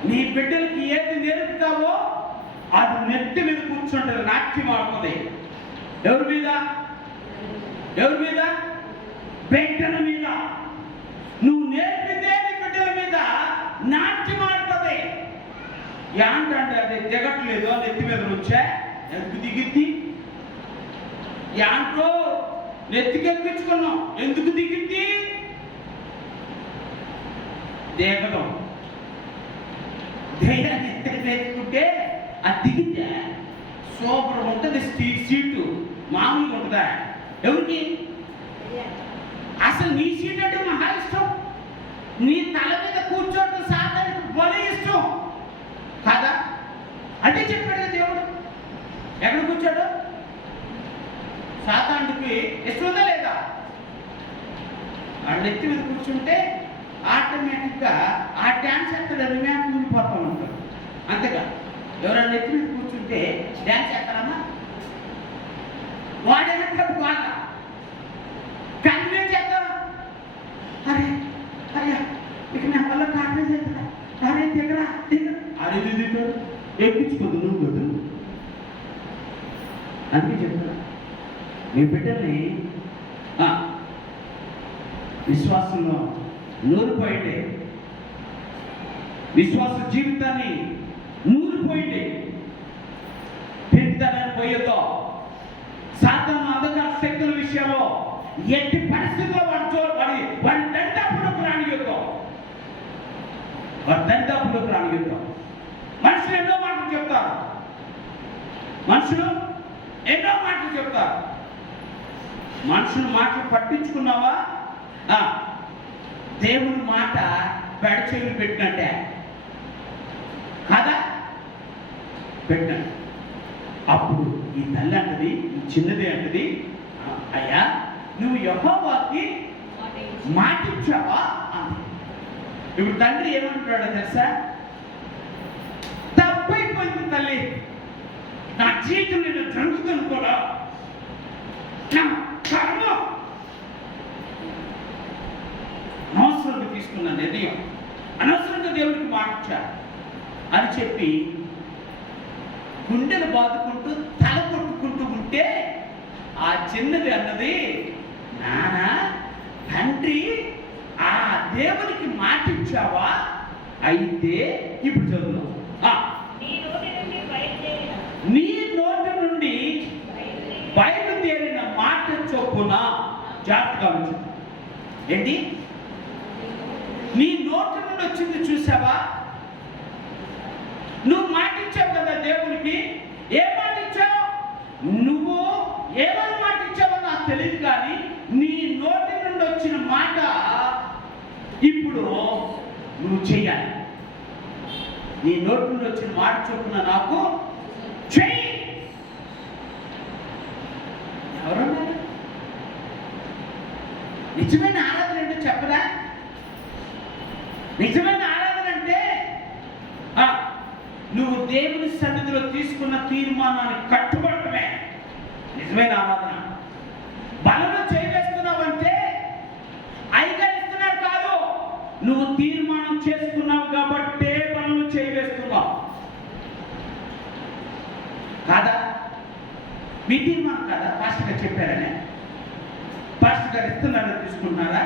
నీ బిడ్డలకి ఏది నేర్పుతావో అది నెత్తి మీద కూర్చుంటుంది, నాట్యం ఆడుతుంది. ఎవరి మీద? ఎవరి మీద? బిడ్డల మీద. నువ్వు నేర్పితే నీ బిడ్డల మీద నాట్యం ఆడుతుంది. ఏంటంటే అది దిగట్లేదు, నెత్తి మీద వచ్చా ఎందుకు దిగిద్ది? యాంట్లో నెత్తికెక్కించుకున్నాం, ఎందుకు దిగిద్ది? దిగడం. ధైర్యాన్ని ఎత్తుకుంటే అది దిగితే సూపర్ ఉంటుంది. సీటు మామూలుగా ఉంటుందా? ఎవరికి? అసలు నీ సీట్ అంటే మహా ఇష్టం. నీ తల మీద కూర్చోవడం సాధారణ బలి ఇష్టం కాదా? అంటే చెప్పాడు కదా దేవుడు. ఎక్కడ కూర్చోడు? సాతానుడికి ఇష్టందా లేదా? ఆ నెత్తి మీద కూర్చుంటే ఆటోమేటిక్గా ఆ డ్యాన్స్ ఎక్కడని మేము కుంగిపోతూ ఉంటాం. అంతేగా ఎవరైనా నెత్తి మీద కూర్చుంటే డ్యాన్స్ ఎక్కడమ్మా వాడేనంటే బాధ కన్వే చేద్దాం. అరే అయ్యా ఇక నా వల్ల కారణం చేస్తా, అరే దిగరా దిగ అరే దిగు ఎక్కించుకోదు నువ్వు కొద్దు. అందుకే చెప్తున్నా మీ బిడ్డల్ని విశ్వాసంలో నూరిపోయింది, విశ్వాస జీవితాన్ని నూరిపోయింది. పిరికితనాన్ని పోయేద్దాం. సాతాను అంధకార శక్తుల విషయంలో ఎట్టి పరిస్థితుల్లో వాడి దరిదాపులకు రానియుద్దాం. వాడి దరిదాపులకు రానియుద్దాం. మనుషులు ఎన్నో మాటలు చెప్తారు, మనుషులు ఎన్నో మాటలు చెప్తారు. మనుషుల మాటలు పట్టించుకున్నావా? దేవుని మాట పెడచెవిని పెట్టినట్టే కదా, పెట్టినట్టు. అప్పుడు ఈ తల్లి అంటది, ఈ చిన్నది అంటది, అయ్యా నువ్వు యెహోవాకి మాటిచ్చావా అని. ఇప్పుడు తండ్రి ఏమంటున్నాడో తెలుసా? తప్పైపోయింది తల్లి, నా జీవితం నేను జరుగుతుంది కూడా, నా కర్మ అనవసరంగా తీసుకున్న నిర్ణయం, అనవసరంగా దేవుడికి మాటిచ్చా అని చెప్పి గుండెలు బాదుకుంటూ తల కొట్టుకుంటూ ఉంటే ఆ చిన్నది అన్నది, నానా తండ్రి ఆ దేవునికి మాటిచ్చావా? అయితే ఇప్పుడు చదువు. నీ నోటి నుండి బయలుదేరిన మాట చొప్పున జాగ్రత్తగా ఉంచు. ఏంటి? నీ నోటి నుండి వచ్చింది చూసావా? నువ్వు మాటిచ్చావు కదా దేవునికి. ఏ మాట ఇచ్చావు? నువ్వు ఏమని మాట ఇచ్చావో నాకు తెలియదు, కానీ నీ నోటి నుండి వచ్చిన మాట ఇప్పుడు నువ్వు చెయ్యాలి. నీ నోటి నుండి వచ్చిన మాట చొప్పున నాకు చెయ్యి. ఎవరన్నారు? నిజమైన ఆరాధన అంటే చెప్పదా? నిజమైన ఆరాధన అంటే నువ్వు దేవుని సన్నిధిలో తీసుకున్న తీర్మానాన్ని కట్టుబడటమే నిజమైన ఆరాధన. బలలో చేయవేస్తున్నావంటే ఐగరిస్తున్నాడు కాదు, నువ్వు తీర్మానం చేసుకున్నావు కాబట్టే బలలో చేయవేస్తున్నావు కాదా? మీ తీర్మానం కాదా? పాస్టర్ గారు చెప్పారనే, పాస్టర్ గారు ఇస్తున్నారని తీసుకున్నారా?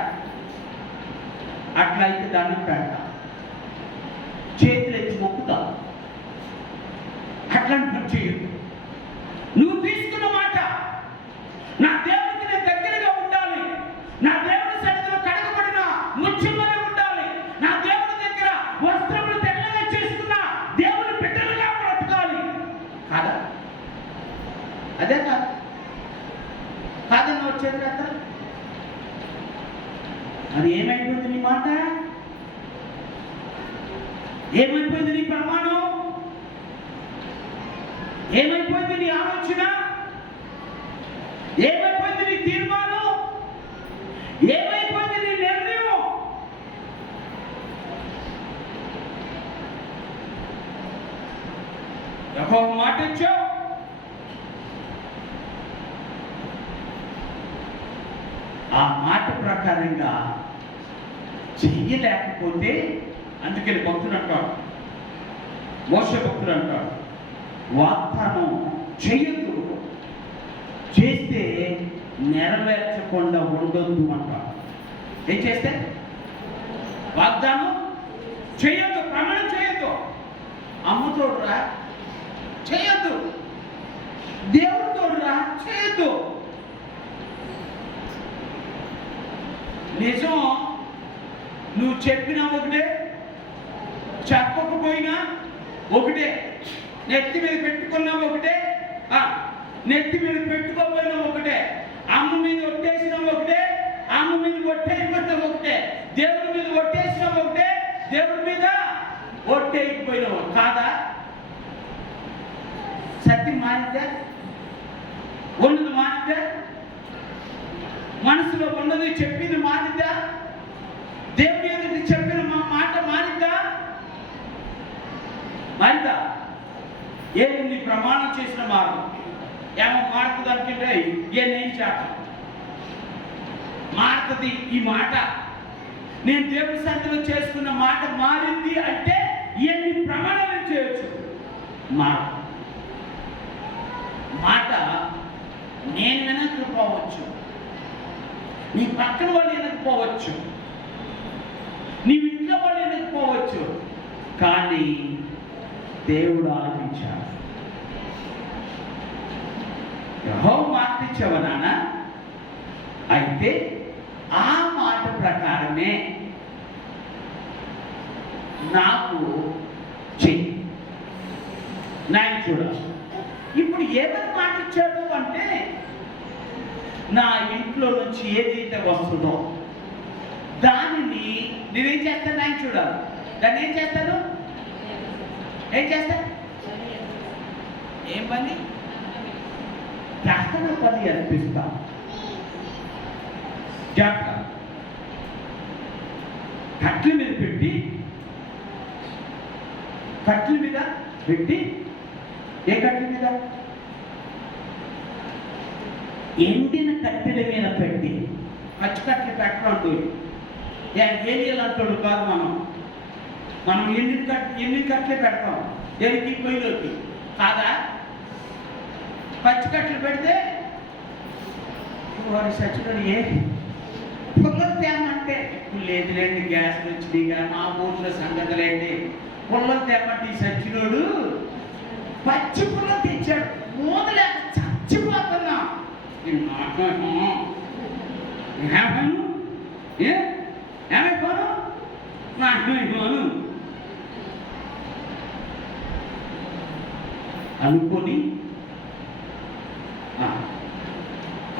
అట్లా అయితే దండం పెడతా, చేతులు ఎత్తి మొక్కుతావు. అట్లాంటి పని చేయదు. నువ్వు తీసుకున్న మాట, నా దేవుడికి నేను దగ్గరగా ఉండాలి, నా దేవుడి సన్నిధిలో కడగబడిన ముత్యమనే ఉండాలి, నా దేవుడి దగ్గర వస్త్రములు తెల్లగా చేసుకున్న దేవుడి ఏమైపోయింది నీ ప్రమాణం? ఏమైపోయింది నీ ఆలోచన? ఏమైపోయింది నీ తీర్మానం? ఏమైపోయింది నీ నిర్ణయం? యెహోవా మాట ఇచ్చావు, ఆ మాట ప్రకారంగా చెయ్యలేకపోతే, అందుకని భక్తుడు అంటాడు, మోషే భక్తుడు అంటాడు, వాగ్దానం చెయ్యొద్దు, చేస్తే నెరవేర్చకుండా ఉండొద్దు అంటాడు. ఏం చేస్తే? వాగ్దానం చెయ్యొద్దు, ప్రమాణం చేయొద్దు. అమ్మతోడురా చేయొద్దు, దేవుడితోడురా చేయొద్దు. నిజం నువ్వు చెప్పినా ఒకటే, చెప్పకపోయినా ఒకటే, నెత్తి మీద పెట్టుకున్నా ఒకటే, నెత్తి మీద పెట్టుకోకపోయినా ఒకటే, అమ్మ మీద ఒట్టేసినా ఒకటే, అమ్మ మీద ఒట్టేయకపోయినా ఒకటే, దేవుడి మీద ఒట్టేసినా ఒకటే, దేవుడి మీద ఒట్టేయకపోయినా కాదా? సత్యం మారిద్దా? ఉన్నది మారిద్దా? మనసులో ఉన్నది చెప్పింది మారిద్దా? దేవుని ఎదుటి చెప్పిన మాట మారిద్దా? మారిద్దా? ఏది నీ ప్రమాణం చేసిన మార్గం ఏమో మారుతుంది అనుకుంటే నేను చేస్తాను మారుతుంది. ఈ మాట నేను దేవుని సన్నిధిలో చేసుకున్న మాట మారింది అంటే ఎన్ని ప్రమాణాలు చేయొచ్చు. మాట నేను వినకపోవచ్చు, నీ పక్కన వాళ్ళు వినకపోవచ్చు, నీ ఇంట్లో వాళ్ళు వినకపోవచ్చు, కానీ దేవుడు ఆలకించాడు. యెహోవా మాట ఇచ్చావా నాన్న? అయితే ఆ మాట ప్రకారమే నాకు చెయ్యి. నాయన చూడ, ఇప్పుడు ఏమని మాట ఇచ్చాడు అంటే, నా ఇంట్లో నుంచి ఏదైతే వస్తుందో దానిని నేనేం చేస్తాను? నాయన చూడాలి, దాన్ని ఏం చేస్తాను? ఏం చేస్తా? ఏం పని? కష్టమైన పని అనిపిస్తా. జాగ్రత్త. కట్ల మీద పెట్టి ఏ కట్టెల మీద? ఎండిన కట్టెల మీద పెట్టి, పచ్చి కట్టెలు పెట్టడం ఏరియాలు అంటాడు కాదు. మనం ఎన్ని కట్టెలు పెడతాం దేనికి? పొయ్యిలోకి కాదా? పచ్చి కట్టెలు పెడితే వారి సచ్చినోడు ఏ పుల్లలు తేమంటే, లేదులేండి గ్యాస్ వచ్చింది కానీ మా ఊర్లో సంగతులేండి, పుల్లలు తేమంటే ఈ సచ్చినోడు పచ్చి పుల్లలు తెచ్చాడు. మూదలేక చచ్చిపోతున్నా. ఏమైపోను నాకేమైపోను అనుకొని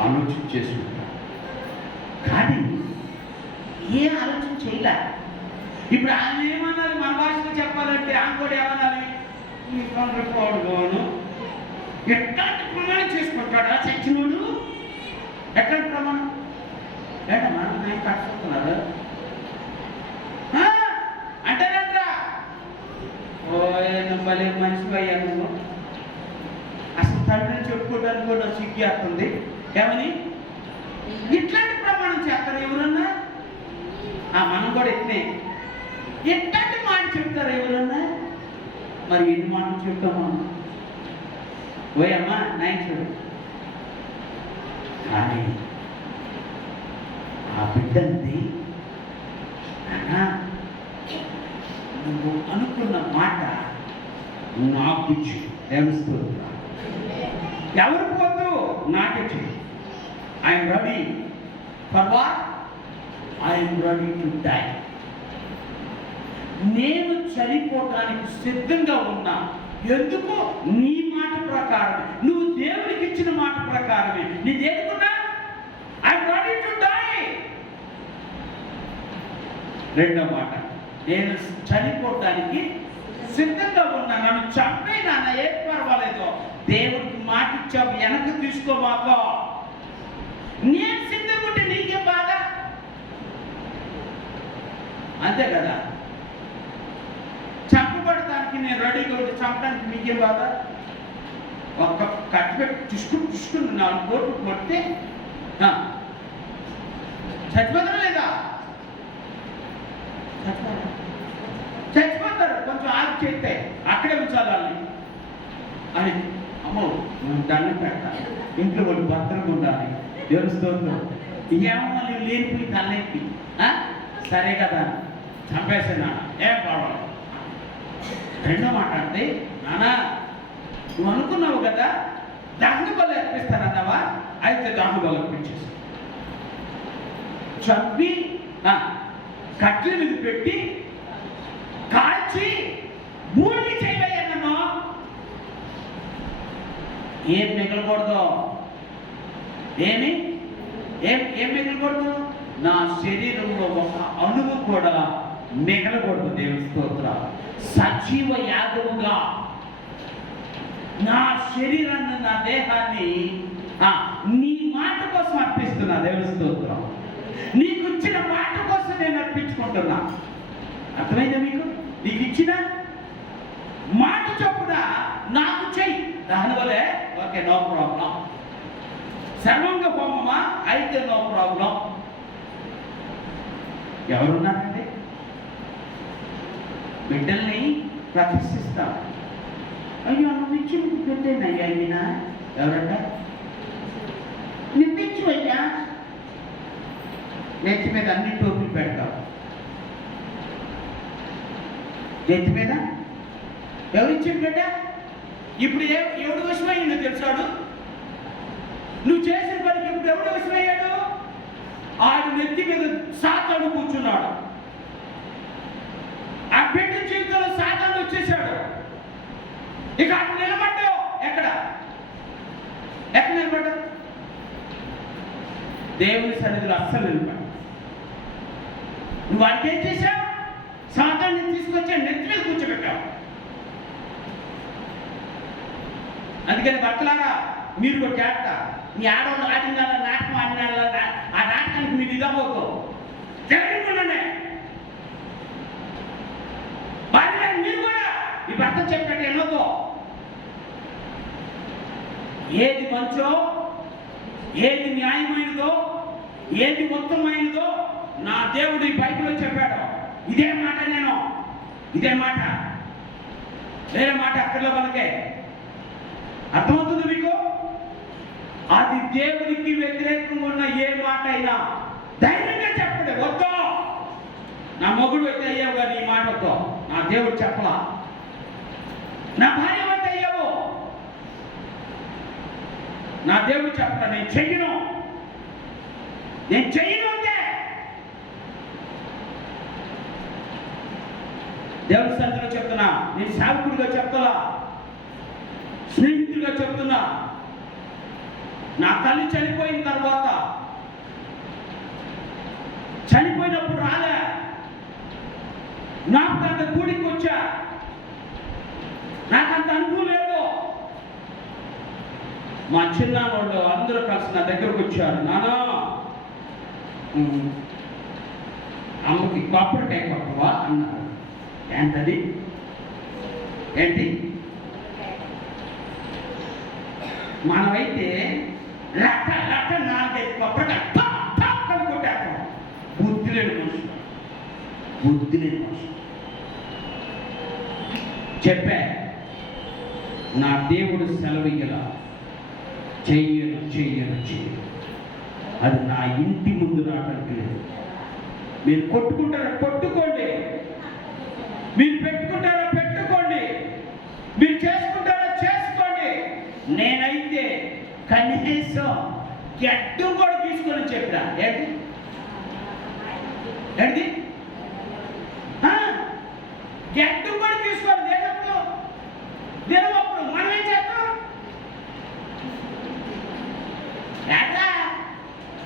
ఆలోచన చేసుకుంటా. కానీ ఏ ఆలోచన చేయలే. ఇప్పుడు ఆయన ఏమన్నది? మన భాషలో చెప్పాలంటే ఆయన కూడా ఏమన్నది? నీ తండ్రి పోడుకోను. ఎట్లాంటి ప్రమాణం చేసుకుంటాడా చచ్చినోడు? ఎట్లాంటి ప్రమాణం? ఏంటమ్మా నేను కట్టుకుంటున్నాడు అంటారంటరా. ఓ భలే మనిషి అయ్యా నువ్వు. అసలు తండ్రిని చెప్పుకోవడానికి కూడా సిగ్గేస్తుంది. ఏమని ఇట్లాంటి ప్రమాణం చేస్తారు ఎవరన్నా? మనం కూడా ఎట్లే ఎట్లాంటి మాట చెప్తారు ఎవరన్నా? మరి ఎన్ని మాటలు చెప్తామా? ఓయమ్మా నాయన చూడు. కానీ ఆ బిడ్డంది నానా నువ్వు అనుకున్న మాట నాకు తెలుస్తుంది. ఎవరు పోద్దు నాకే చెయ్యి. I'm ready for what? I'm ready to die. నేను చనిపోవటానికి సిద్ధంగా ఉన్నా. ఎందుకు? నీ మాట ప్రకారమే, నువ్వు దేవునికి ఇచ్చిన మాట ప్రకారమే. నీ దేవుకున్నా ఐఎమ్ రెడీ టు డై. రెండో మాట నేను చనిపోవడానికి సిద్ధంగా ఉన్నా, నన్ను చంపే నాన్న ఏం పర్వాలేదు, దేవుడికి మాట ఇచ్చావు వెనక్కి తీసుకోమాకో, నేను సిద్ధంగా ఉంటే నీకేం బాధ, అంతే కదా. చంపబడటానికి నేను రెడీగా ఉంటే చంపడానికి మీకేం బాధ. ఒక్క కట్టు పెట్టి తీసుకుని 4 కోట్లు కొడితే చచ్చిపోతారా లేదా? చచ్చిపోతారు. కొంచెం ఆగి చేస్తే అక్కడే ఉంచాలి వాళ్ళని అని. అమ్మో దండం పెడతా, ఇంట్లో వాళ్ళు భద్రంగా ఉండాలి, దేవుని స్తోత్రం. ఏమో మళ్ళీ లేనిపోయి తలెప్పి సరే కదా చంపేసాను ఏం పర్వాలేదు. రెండో మాట అంటే, నాన్న నువ్వు అనుకున్నావు కదా దహన బలి అర్పిస్తానన్నావా, అయితే దహన బలి అర్పించేసి చంపి కట్టెల మీద పెట్టి కాల్చి బూడిద చేయవయ్యా. ఏం మిగలకూడదు, ఏం మిగలకూడదు, నా శరీరంలో ఒక అణువు కూడా మిగలకూడదు. దేవుని స్తోత్రం. సజీవ యాగముగా నా శరీరాన్ని, నా దేహాన్ని నీ మాట కోసం అర్పిస్తున్నా. దేవుని స్తోత్రం. నీకు ఇచ్చిన మాట కోసం నేను అర్పించుకుంటున్నా. అర్థమైందా మీకు? నీకు ఇచ్చిన మాట చొప్పున నాకు చెయ్యి దానివల్లే, ఓకే నో ప్రాబ్లం. సర్వంగ హోమమా, అయితే నో ప్రాబ్లం. ఎవరున్నారండి? బిడ్డల్ని ప్రతిష్ఠిస్తాం. అయ్యో నువ్వు ఇచ్చి పెట్టేనయ్యా ఈయన ఎవరంట, నిప్పించు అయ్యా. నెత్తి మీద అన్ని టోపీలు పెడతావు. నెత్తి మీద ఎవరిచ్చిన బిడ్డ ఇప్పుడు ఎవడు వశమయ్యిందో తెలుసాడు? నువ్వు చేసిన పనికి ఇప్పుడు ఎవడు వశమయ్యాడు? ఆడు నెత్తి మీద సాతాను కూర్చున్నాడు. ఆ బిడ్డ జీవితంలో సాతాను వచ్చేసాడు. ఇక అటు నిలబడ్డావు. ఎక్కడ నిలబడ్డావు? దేవుని సన్నిధిలో అస్సలు నిలబడ్డావు. నువ్వు వాడికి ఏం చేశావు? సాతాన్ని తీసుకొచ్చా నెత్తి మీద కూర్చోబెట్టావు. అందుకని భర్తలారా మీరు కూడా చేస్త, మీ ఆడవాళ్ళు ఆడిన నాటకం ఆడిన ఆ నాటకానికి మీరు ఇదవుతావు. జరగకుండానే భార్య మీరు కూడా ఈ భర్త చెప్పినట్టు ఎన్నోతో ఏది మంచో, ఏది న్యాయమైనదో, ఏది ఉత్తమమైనదో నా దేవుడు ఈ బైబిల్లో చెప్పాడు. ఇదే మాట, నేను ఇదే మాట, వేరే మాట అక్కర్లో మనకే. అర్థమవుతుంది మీకు? అది దేవుడికి వ్యతిరేకంగా ఉన్న ఏ మాట అయినా ధైర్యంగా చెప్పండి. వద్దు నా మొగుడు అయితే అయ్యావు కానీ ఈ మాట వద్దు, నా దేవుడు చెప్పలా. నా భార్య వద్ద అయ్యావు, నా దేవుడు చెప్పలా. నేను చెయ్యను అంటే దేవుడి సన్నిధిలో చెప్తున్నా. నేను సేవకుడిగా చెప్తున్నా, స్నేహితుడిగా చెప్తున్నా. నా తల్లి చనిపోయిన తర్వాత, చనిపోయినప్పుడు రాలే, నాకు అంత కూడికి వచ్చా, నాకంత అనుభవం లేదు. మా చిన్నాన్నోళ్ళు అందరూ కలిసి నా దగ్గరకు వచ్చారు. నానా అమ్మకి కొబ్బరికాయ కొట్టవా అన్నారు. ఏంటది? ఏంటి? మనమైతే లక్క 4-5 కొబ్బరికాయ కొట్టాక బుద్ధి లేని మనుషులు చెప్పా. నా దేవుడు సెలవియ్యల చెయ్యను. అది నా ఇంటి ముందు రావడానికి లేదు. మీరు కొట్టుకుంటారా కొట్టుకోండి, మీరు పెట్టుకుంటారా పెట్టుకోండి, మీరు చేసుకుంటారా చేసుకోండి. నేనైతే కనీసం గడ్డం కూడా తీసుకొని చెప్పినా. ఏంటి గడ్డం కూడా తీసుకోవాలి. దేనప్పుడు మనం ఏం చేస్తాం?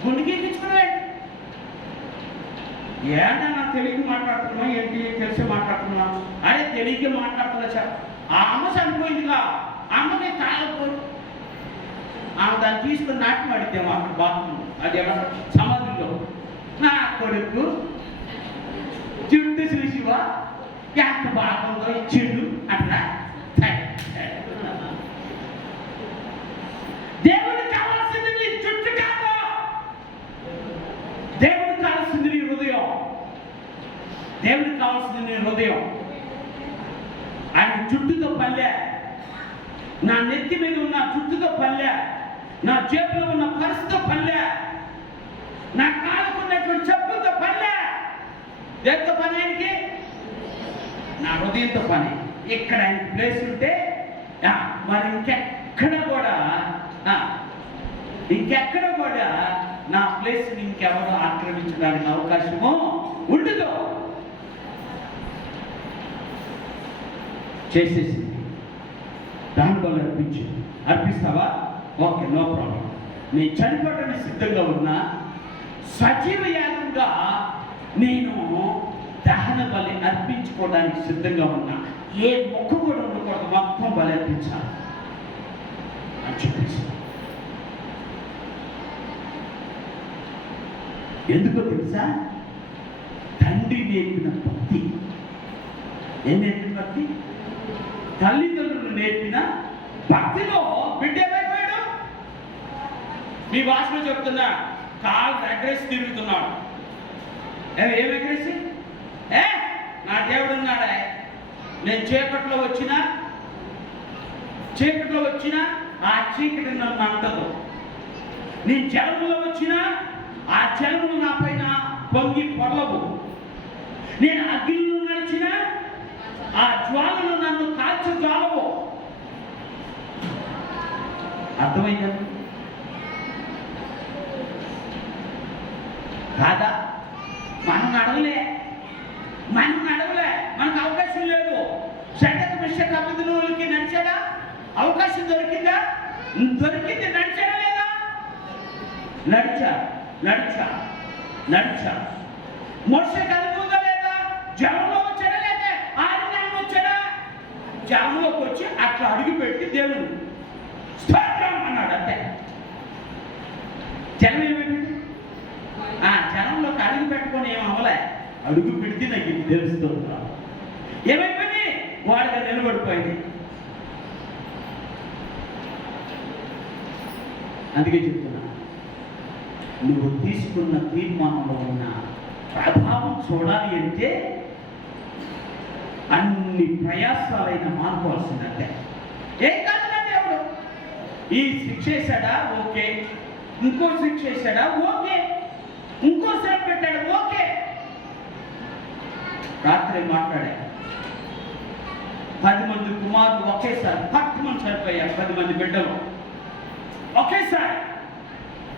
గుండెకి ఎక్కించుకున్నాడు. ఏడా నా తెలుగు మాట్లాడు. మాట్లాడుతున్నాం ఏంటి తెలిసి మాట్లాడుతున్నాం అరే తెలియక మాట్లాడుతున్నా సార్. ఆ అమ్మ చనిపోయిందిగా, అమ్మకి తాగకపోయి ఆమె దాన్ని తీసుకుని నాట్యం ఆడిద్దాము అక్కడ బాత్రూమ్, అది ఏమన్నా సమాధిలో. నా కొడుకు చుట్టూ చూసివా ఎంత బాగుందో ఇచ్చిండు అట్లా. దేవుడికి కావాల్సింది నీ చుట్టూ కాదు, దేవుడికి కావాల్సింది నీ హృదయం. దేవుడికి కావాల్సింది నీ హృదయం. ఆయన జుట్టుతో పల్లె, నా నెత్తి మీద ఉన్న జుట్టుతో పల్లె, నా చేతిలో ఉన్న పర్సుతో పల్లె, నా కాలుకున్నటువంటి చెప్పులతో పల్లె. దేంతో పని ఆయనకి? నా హృదయంతో పని. ఇక్కడ ఆయనకి ప్లేస్ ఉంటే మరి ఇంకెక్కడ కూడా నా ప్లేస్ ఇంకెవరు ఆక్రమించడానికి అవకాశము ఉండదు. చేసేసింది, దాని వల్ల అర్పిస్తావా? Okay, no problem. నేను చనిపోవడానికి సిద్ధంగా ఉన్నా, సజీవ యాగంగా నేను దహన బలి అర్పించుకోవడానికి సిద్ధంగా ఉన్నా. ఏ మొక్క కూడా ఉండకూడదు, మొత్తం బలి అర్పించాలి అని చెప్పేసి. ఎందుకో తెలుసా? తండ్రి నేర్పిన భక్తి. ఏం నేర్పిన భక్తి? తల్లిదండ్రులు నేర్పిన భక్తిలో బిడ్డ ఏమైపోయాడు? మీ భాషలో చెప్తున్నా, కాలు ఎగరేసి తిరుగుతున్నాడు. ఏం ఎగరేసి? నా దేవుడు ఉన్నాడా? నేను చీకట్లో వచ్చినా ఆ చీకటి నన్ను అంటదు. నేను జలములో వచ్చినా ఆ జలములు నా పైన పొంగి పొడలవు. నేను అగ్నిలో నడిచినా ఆ జ్వాలలు నన్ను కాల్చి జ్వాలవు. అర్థమైందా? కాదా? మనం నడవలే, మనకు అవకాశం లేదు. షడ్డకు మిషక్ అభివృద్ధికి నడిచాడా? అవకాశం దొరికిందా? దొరికింది. నడిచాడా లేదా? నడిచా. మోషే కలుగుందా లేదా? జలంలో వచ్చాడా లేదా? ఆరినాయం వచ్చాడా? జలంలోకి వచ్చి అట్లా అడుగు పెట్టి దేవుడు స్తోత్రం అన్నాడు. అంతే. జలం ఏమైంది? జనంలోకి అడుగు పెట్టుకొని ఏమవ్వలే, అడుగు పెడితే నాకు ఇది తెలుస్తుంది. ఏమైపోయింది? వాడిగా నిలబడిపోయింది. అందుకే చెప్తున్నా, నువ్వు తీసుకున్న తీర్మానంలో ఉన్న ప్రభావం చూడాలి అంటే అన్ని ప్రయాసాలైన మార్పాల్సిందంటే. ఏం కాదు దేవుడు ఈ శిక్ష వేశాడా? ఓకే. ఇంకో శిక్ష వేశాడా? ఓకే. ఇంకో సేవ పెట్టాడు? ఓకే. రాత్రి మాట్లాడా, 10 మంది కుమారులు ఒకేసారి పట్టుమని చనిపోయారు. 10 మంది బిడ్డలు ఒకేసారి.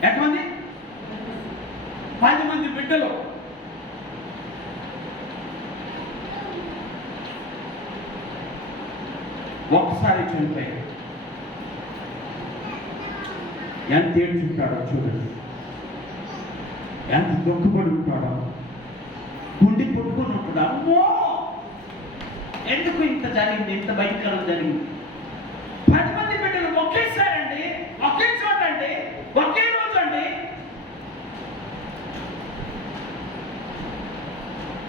ఎంతమంది? 10 మంది బిడ్డలు. ఒకసారి చనిపోయారు. ఎంత ఏడ్చుంటాడో చూడండి, ఎంత దుఃఖపడి ఉంటాడో, గుండె కొట్టుకొని ఉంటాడు. అమ్మో, ఎందుకు ఇంత జరిగింది, ఇంత భయంకరం జరిగింది? 10 మంది బిడ్డలు ఒకేసారి అండి, ఒకే చోట అండి, ఒకే రోజు అండి.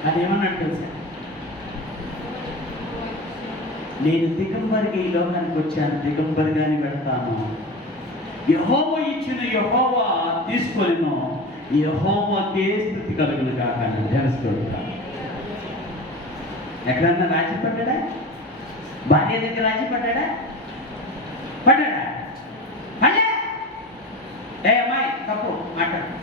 అదేమన్నట్టు తెలుసా? నేను దిగంబరిగా ఈ లోకానికి వచ్చాను, దిగంబరిగానే పెడతాను. యెహోవా ఇచ్చిన యెహోవా తీసుకొనిను, యెహోవాకే స్తుతి కలుగును కాక. జనస్తుడు ఎక్కడన్నా రాజీ పడ్డాడా? భార్య దగ్గర రాజీ పడ్డాడా? పడ్డా? ఏ అమ్మాయి తప్పు మాట్లాడదు.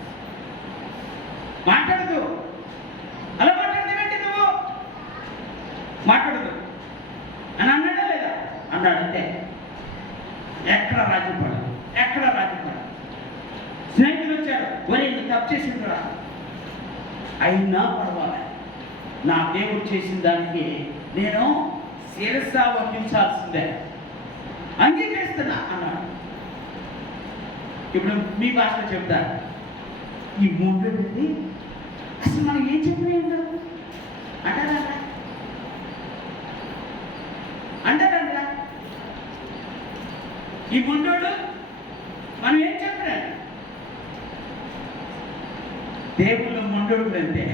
అలా మాట్లాడదేంటి నువ్వు? మాట్లాడదు అని అన్నాడా లేదా? అన్నాడు. అంతే. ఎక్కడ రాజీ పడదు. స్నేహితులు వచ్చారు, మరి నువ్వు తప్పు చేసిందిరా, అయినా పర్వాలే, నా దేవుడు చేసిన దానికి నేను శిరస వహించాల్సిందే, అంగీకరిస్తున్నా అన్నాడు. ఇప్పుడు మీ భాషలో చెప్తారు, ఈ మూడు పెట్టి అసలు మనం ఏం చెప్పినా అంటారంట అంటారంట. ఈ ముండోడు మనం ఏం చెప్పినా దేవుళ్ళు ముండోడు కూడా అంతే.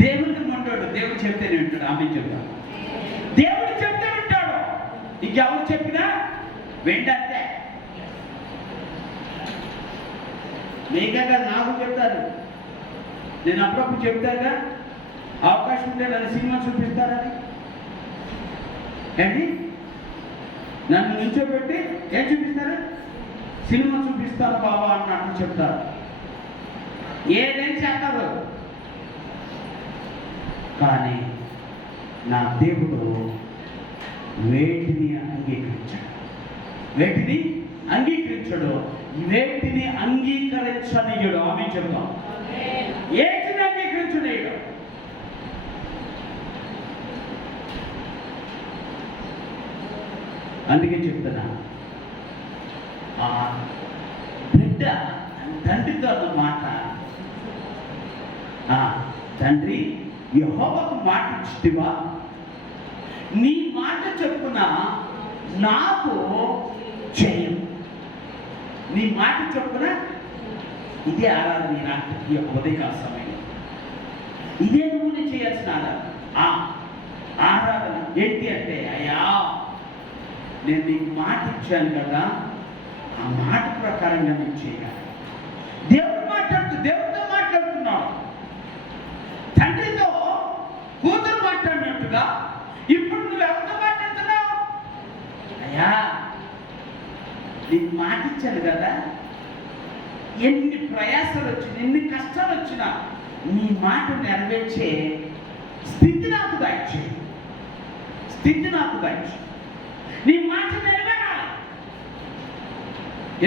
దేవుడికి ముండోడు దేవుడు చెప్తేనే వింటాడు. ఆమె చెప్తాడు. దేవుడు చెప్తే వింటాడు. ఇంకెవరు చెప్పినా వింటే మీకే కదా నాకు చెప్తారు. నేను అప్పుడప్పుడు చెప్తాగా అవకాశం ఉంటే నన్ను సినిమా చూపిస్తారని. ఏంటి నన్ను నిల్చోబెట్టి ఏం చూపిస్తారు? సినిమా చూపిస్తారు బాబా అన్నట్టు చెప్తారు. ఏదైనా చేస్తారు. కానీ నా దేవుడు వేటిని అంగీకరించాడు, వేటిని అంగీకరించాడు, వేటిని అంగీకరించనీయుడు. ఆమె చెప్తాం. ఏటిని అంగీకరించనీయుడు. అందుకే చెప్తున్నా, ఆ బిడ్డ తండ్రితో అన్న మాట, తండ్రి యెహోవాకు మాట ఇచ్చితివా, నీ మాట చొప్పున నాకు చేయం. నీ మాట చొప్పున ఇదే ఆరాధన. ఈ ఉదయకాల సమయం ఇదే నువ్వు నేను చేయాల్సిన ఆరాధన ఏంటి అంటే, అయ్యా నేను నీకు మాట ఇచ్చాను కదా, ఆ మాట ప్రకారంగా నేను చేయాలి. దేవుడితో మాట్లాడుతున్నాడు. తండ్రితో కూతురు మాట్లాడినట్టుగా ఇప్పుడు నువ్వు ఎవరితో మాట్లాడుతున్నావు? అయ్యా నీకు మాట ఇచ్చాను కదా, ఎన్ని ప్రయాసాలు వచ్చినా ఎన్ని కష్టాలు వచ్చినా నీ మాట నెరవేర్చే స్థితి నాకు దయచే. నీ మాట నెరవేరాలి.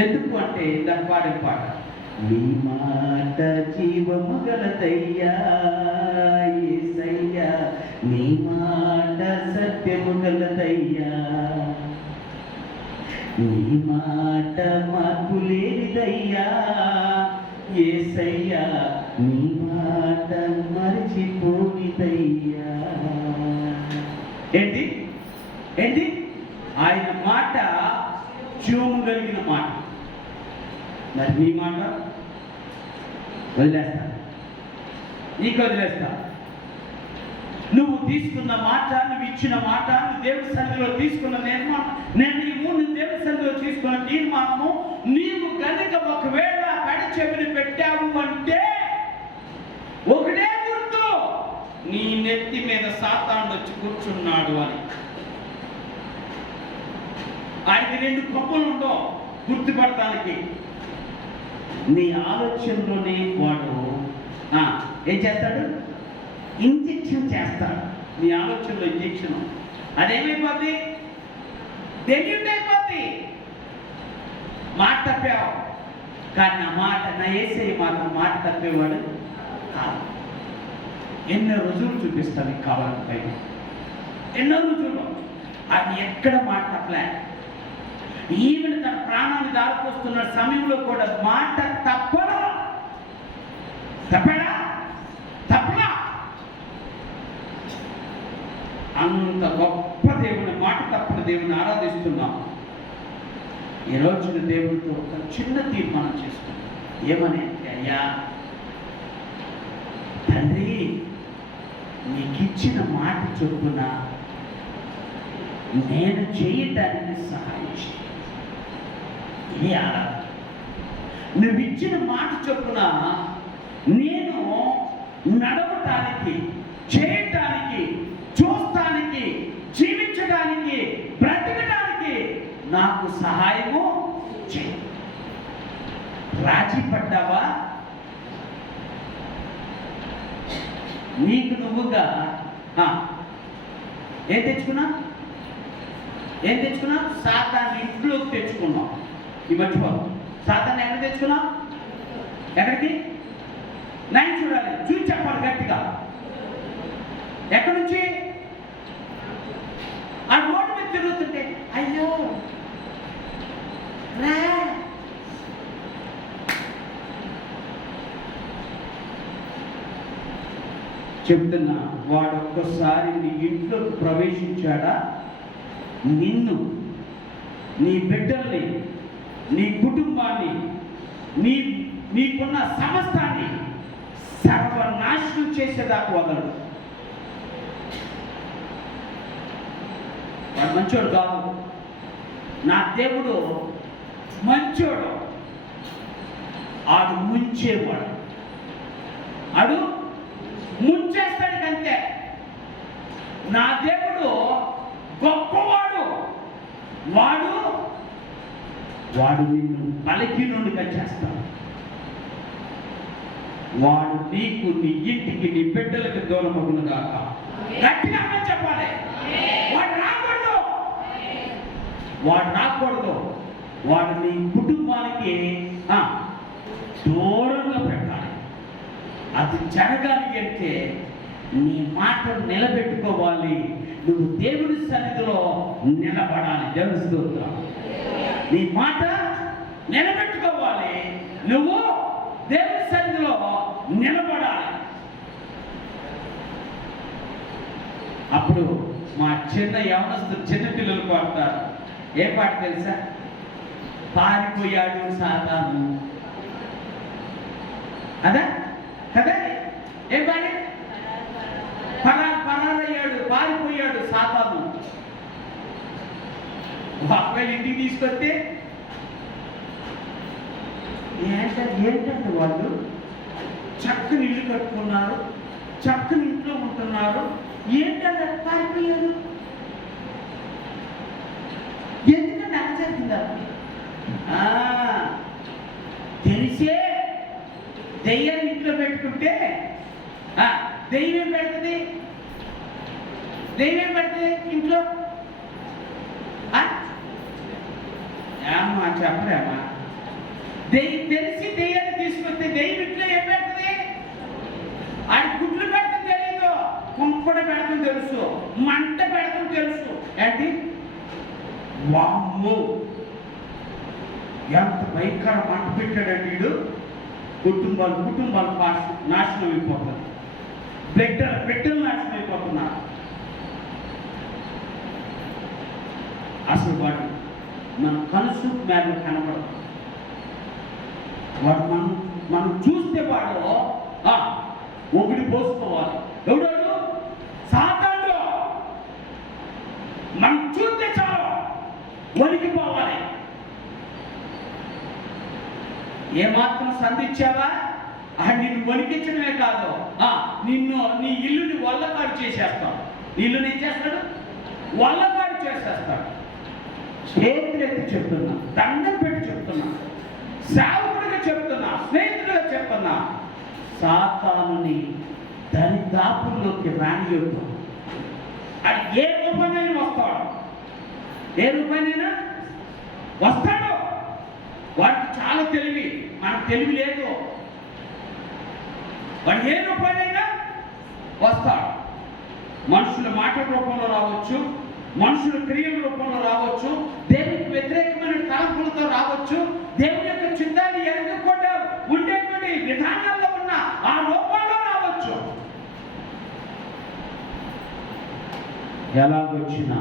ఎందుకు అంటే దాని పాడే పాట, నీ మాట జీవము గలదయ్యా యేసయ్యా, నీ మాట సత్యము గలదయ్యా, నీ మాట మార్పు లేనిదయ్యా యేసయ్యా, నీ మాట మరిచిపోనిదయ్యా. ఏంటి ఏంటి? ఆయన మాట జీవము కలిగిన మాట. మరి నీ మాట వదిలేస్తా, నీకు వదిలేస్తా. నువ్వు తీసుకున్న మాట, నువ్వు ఇచ్చిన మాట, నువ్వు దేవుడి సన్నిధిలో తీసుకున్న నిర్ణయము, నువ్వు దేవుడి సన్నిధిలో తీసుకున్న తీర్మానము, నీవు కనుక ఒకవేళ కడి చెవిని పెట్టావు అంటే ఒకటే గుర్తు, నీ నెత్తి మీద సాతానుడు వచ్చి కూర్చున్నాడు అని. ఆయనకి 2 కొప్పులు ఉండవు గుర్తుపడటానికి. నీ ఆలోచనలోనే వాడు ఏం చేస్తాడు? ఇంజెక్షన్ చేస్తాడు. నీ ఆలోచనలో ఇంజెక్షన్. అదేమైపోద్ది? డెల్యూట్ అయిపోద్ది. మాట తప్పావు, కానీ నా యేసయ్య మాత్రం మాట తప్పేవాడు కాదు. ఎన్నో రుజువులు చూపిస్తాను నీకు కావాలని పైన. ఎన్నో రుజువులు. అది ఎక్కడ మాట తప్పలే. ఈవెన్ తన ప్రాణాన్ని దారిపోస్తున్న సమయంలో కూడా మాట తప్పడా? అంత గొప్ప దేవుని, మాట తప్పని దేవుని ఆరాధిస్తున్నాం. ఈ రోజున దేవుడితో ఒక చిన్న తీర్మానం చేసుకున్నాం. ఏమని? అయ్యా తండ్రి, నీకిచ్చిన మాట చొప్పున నేను చేయటానికి సహాయం చేయి. ఇది ఆరాధన. నువ్వు ఇచ్చిన మాట చొప్పున నేను నడవటానికి, చేయటానికి, చూస్తానికి, జీవించడానికి, బ్రతకడానికి నాకు సహాయము చేయి. రాజీ పడ్డావా? నీకు నువ్వుగా ఏం తెచ్చుకున్నా? సాతాన్ని ఇంట్లోకి తెచ్చుకున్నావు. ఈ మర్చిపో. సాతాన్ని ఎక్కడ తెచ్చుకున్నావు? ఎక్కడికి? నైన్ చూడాలి, చూసి చెప్పాలి గట్టిగా. ఎక్కడి నుంచి? ఆ రోడ్డు మీద తిరుగుతుంటే అయ్యో రా, చెప్తున్నా, వాడు ఒక్కసారి నీ ఇంట్లోకి ప్రవేశించాడా, నిన్ను, నీ బిడ్డల్ని, నీ కుటుంబాన్ని, నీకున్న సమస్తాన్ని సర్వనాశనం చేసేదాకా వదలడు. వాడు మంచోడు కాదు. నా దేవుడు మంచోడు. ఆడు ముంచేవాడు, ఆడు ముంచేస్తాడు అంతే. నా దేవుడు గొప్పవాడు. వాడు నిన్ను బలహీనుడిగా చేస్తాడు. వాడు నీకు, నీ ఇంటికి, నీ బిడ్డలకు దూరమగును గాక. గట్టిగా చెప్పాలి. వాడు రాకూడదు. వాడు నీ కుటుంబానికి దూరంగా పెట్టాలి. అది జరగాలి అంటే నీ మాటను నిలబెట్టుకోవాలి. నువ్వు దేవుని సన్నిధిలో నిలబడాలి. దేవుని స్తోత్రం. నీ మాట నిలబెట్టుకోవాలి. నువ్వు దేవుని సన్నిధిలో నిలబడాలి. అప్పుడు మా యవనస్తులు, చిన్న పిల్లలు పాడతారు. ఏ పాట తెలుసా? పారిపోయాడు సాతాను. అదా కదా? ఏం పాడి? పరారయ్యాడు, పారిపోయాడు సాతాను. ఒకవేళ ఇంటికి తీసుకొస్తే ఏంటంటే వాళ్ళు చక్కని ఇల్లు కట్టుకున్నారు, చక్కని ఇంట్లో ఉంటున్నారు, ఏంటంటే పారిపోయారు. ఎందుకంటే అలా జరిగిందా? తెలిసే దెయ్యాన్ని ఇంట్లో పెట్టుకుంటే దెయ్యం పెడుతుంది. దెయ్యం పెడుతుంది ఇంట్లో. ఏమ్మా చెప్పలేమ్మా? తెలిసి దెయ్యాన్ని తీసుకొస్తే దెయ్యం ఇంట్లో ఏం పెడుతుంది? అది గుడ్లు పెడతాం తెలియదు, కుంపడ పెడతాం తెలుసు, మంట పెడతాం తెలుసు. ఏంటి? వామ్మో, ఎంత భయంకర మంట పెట్టాడండి వీడు. కుటుంబాలు నాశనం అయిపోతుంది. బిడ్డలు నాశనం అయిపోతున్నారు. అసలు వాడు మన కలుసు మేరలు కనపడదు. వాడు మనం చూస్తే వాడు ఒకటి పోసుకోవాలి. ఎవడాడు? సాతానుడు. మనం చూస్తే చాలు వణికిపోవాలి. ఏమాత్రం సంధించావా నిన్ను వణికించడమే కాదు, నీ ఇల్లుని వల్లకాడు చేసేస్తాడు. నీ ఇల్లుని ఏం చేస్తాడు? వల్లకాడు చేసేస్తాడు. చేతులెత్తి చెప్తున్నా, దండం పెట్టి చెప్తున్నా, సేవకుడిగా చెప్తున్నా, స్నేహితుడిగా చెప్తున్నా, సాతానుని దరిదాపుల్లోకి రానియొద్దు. అది ఏ రూపమైనా వస్తాడు, ఏ రూపమైనా వస్తాడు. వాడికి చాలా తెలివి, మనకు తెలివి లేదు. వాడు ఏ రూపమైనా వస్తాడు. మనుషుల మాటల రూపంలో రావచ్చు, మనుషుల క్రియల రూపంలో రావచ్చు, దేవునికి వ్యతిరేకమైన తలంపులతో రావచ్చు, దేవుని యొక్క చిత్తాన్ని ఎదుర్కొంటూ ఉండేటువంటి విధానాల్లో ఉన్న ఆ రూపంలో రావచ్చు. ఎలాగొచ్చినా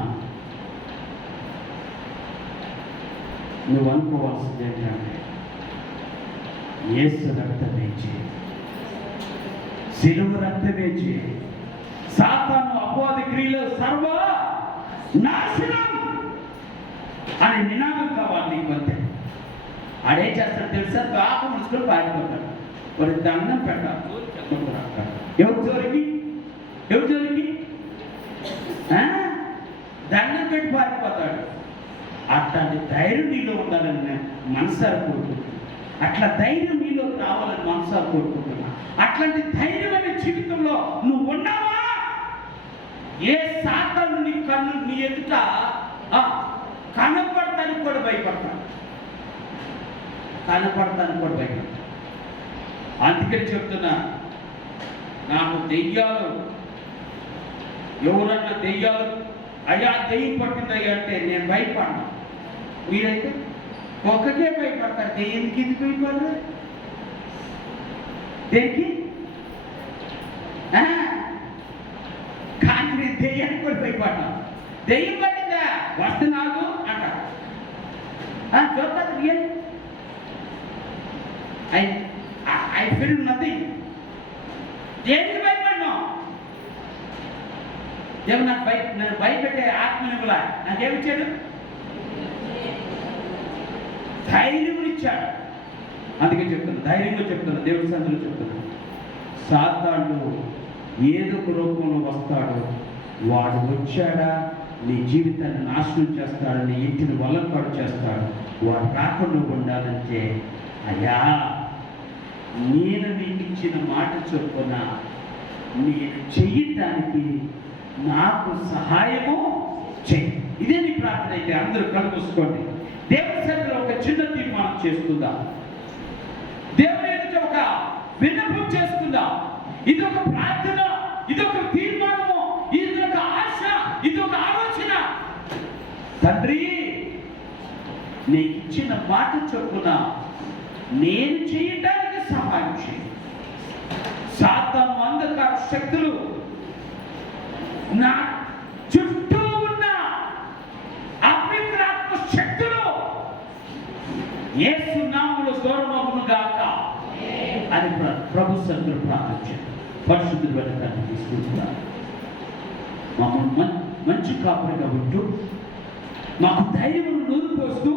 నువ్వు అనుకోవాల్సింది ఏంటంటే యేసు రక్తమే చేయి, సిలువ రక్తమే చేయి. సాతాను అపవాది క్రియలు సర్వ నాశనం అనే నినాదం కావాలి నీకు. అంతే. ఆడేం చేస్తాడు తెలుసా? కాక ముసుకొని పారిపోతాడు. వాడి దండం పెట్టాలి. ఎవరి జోలికి దండం పెట్టి పారిపోతాడు. అట్లాంటి ధైర్యం నీలో ఉండాలని నేను మనసారా కోరుకుంటున్నాను. అట్లా ధైర్యం నీలోకి రావాలని మనసారా కోరుకుంటున్నా. అట్లాంటి ధైర్యమైన జీవితంలో నువ్వు ఉన్నావా? ఏ సాతాను నీ ఎదుట కనపడతానికి కూడా భయపడతాను. అందుకని చెప్తున్నా, నాకు దెయ్యాలు, ఎవరన్నా దెయ్యాలు అయ్యా దెయ్యం పట్టిందయ్యా అంటే నేను భయపడను. మీరైతే ఒక్కటే భయపడతారు. దెయ్యానికి ఎందుకు భయపడరు? దేనికి? దెయ్యానికి కూడా భయపడ్డాం. దెయ్యం పట్టిందా వస్తున్నాడు అంట. Joke real. I feel nothing. దేనికి భయపడినాం? దేవుడు నన్ను భయపెట్టే ఆత్మనివ్వలా, నాకేమిచ్చాడు? ధైర్యం ఇచ్చాడు. అందుకే చెప్తున్నా, ధైర్యంగా చెప్తున్నా, దేవుడి సందులో చెప్తున్నా, సాతానుడు ఏదో ఒక రూపంలో వస్తాడు. వాడు వచ్చాడా నీ జీవితాన్ని నాశనం చేస్తాడు, నీ ఇంటిని వల్లపాడు చేస్తాడు. వాడు రాకుండా ఉండాలంటే, అయ్యా నేను నీకు ఇచ్చిన మాట చొప్పున నేను చెయ్యటానికి నాకు సహాయము చెయ్యి. ఇదే నీ ప్రార్థన అయితే అందరూ కళ్ళు మూసుకోండి. దేవుని సన్నిధిలో ఒక చిన్న తీర్మానం చేసుకుందాం. దేవుని ఎదుట ఒక విన్నపం చేసుకుందాం. ఇది ఒక ప్రార్థన, ఇది ఒక తీర్మానము, ఇది ఒక ఆశ, ఇది ఒక ఆలోచన. తండ్రి, నీకు ఇచ్చిన మాట చొప్పున నేను చేయటానికి సహాయం చేయి. సాతాను అంధకార శక్తులు నా చుట్టూ ఉన్న అపవిత్రాత్మ శక్తులు యేసు నామములో దూరమగును గాక అని ప్రభు సన్నిధిలో ప్రార్థించారు. పరిశుద్ధుడైన తండ్రి తీసుకుంటున్నారు. మమ్మల్ని మంచి కాపురిగా ఉంటూ మాకు ధైర్యం నూరు పోస్తూ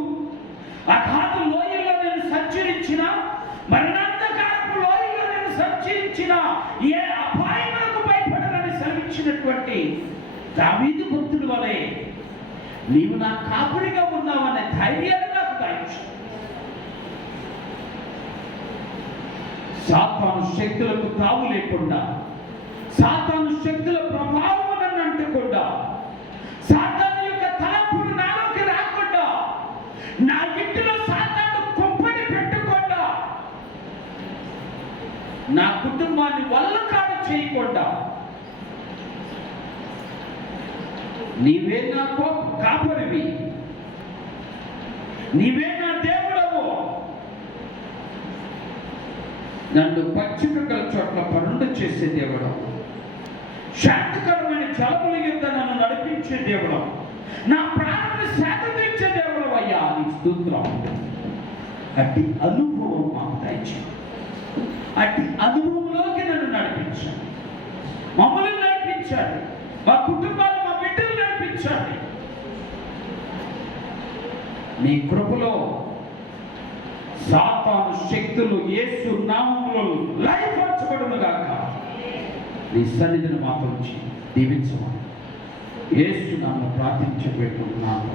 అగాధ లోయల్లో నేను సంచరించిన, మరణాంధకారపు లోయల్లో నేను సంచరించిన, ఏ అపాయములకు భయపడనని సెలవిచ్చినటువంటి దావీదు భక్తుడి వలె నీవు నా కాపురిగా ఉన్నావనే ధైర్యాన్ని నాకు దాయించు. సాతాను శక్తులకు తావు లేకుండా, సాతాను శక్తుల ప్రభావం నన్ను అంటకుండా, సాతాను యొక్క తలంపులు నాలోకి రాకుండా, నా ఇంటిలో సాతాను కుంపడి పెట్టకుండా, నా కుటుంబాన్ని వల్లకాడు చేయకుండా, నీవే నా కాపరివి, నీవే నా దేవుడవు, నన్ను పచ్చిక గల చోట్ల పరుండు చేసే దేవుడు, శాంతికరమైన జలముల యుద్ధ నన్ను నడిపించే దేవుడు, నా ప్రాణాన్ని శాంతించే దేవుడు అయ్యా, నీ స్తోత్రం. అట్టి అనుభవం మాకు దయచేయి. అట్టి అనుభవంలోకి నన్ను నడిపించాలి, మమ్మల్ని నడిపించాలి, మా కుటుంబాలు, మా బిడ్డలు నడిపించాలి. నీ కృపలో సాతాను శక్తులు యేసు నామములో లయపరచబడును గాక. నీ సన్నిధిని మాతో నుంచి దీవించమని యేసు నామములో ప్రార్థించబెట్టుకున్నాను.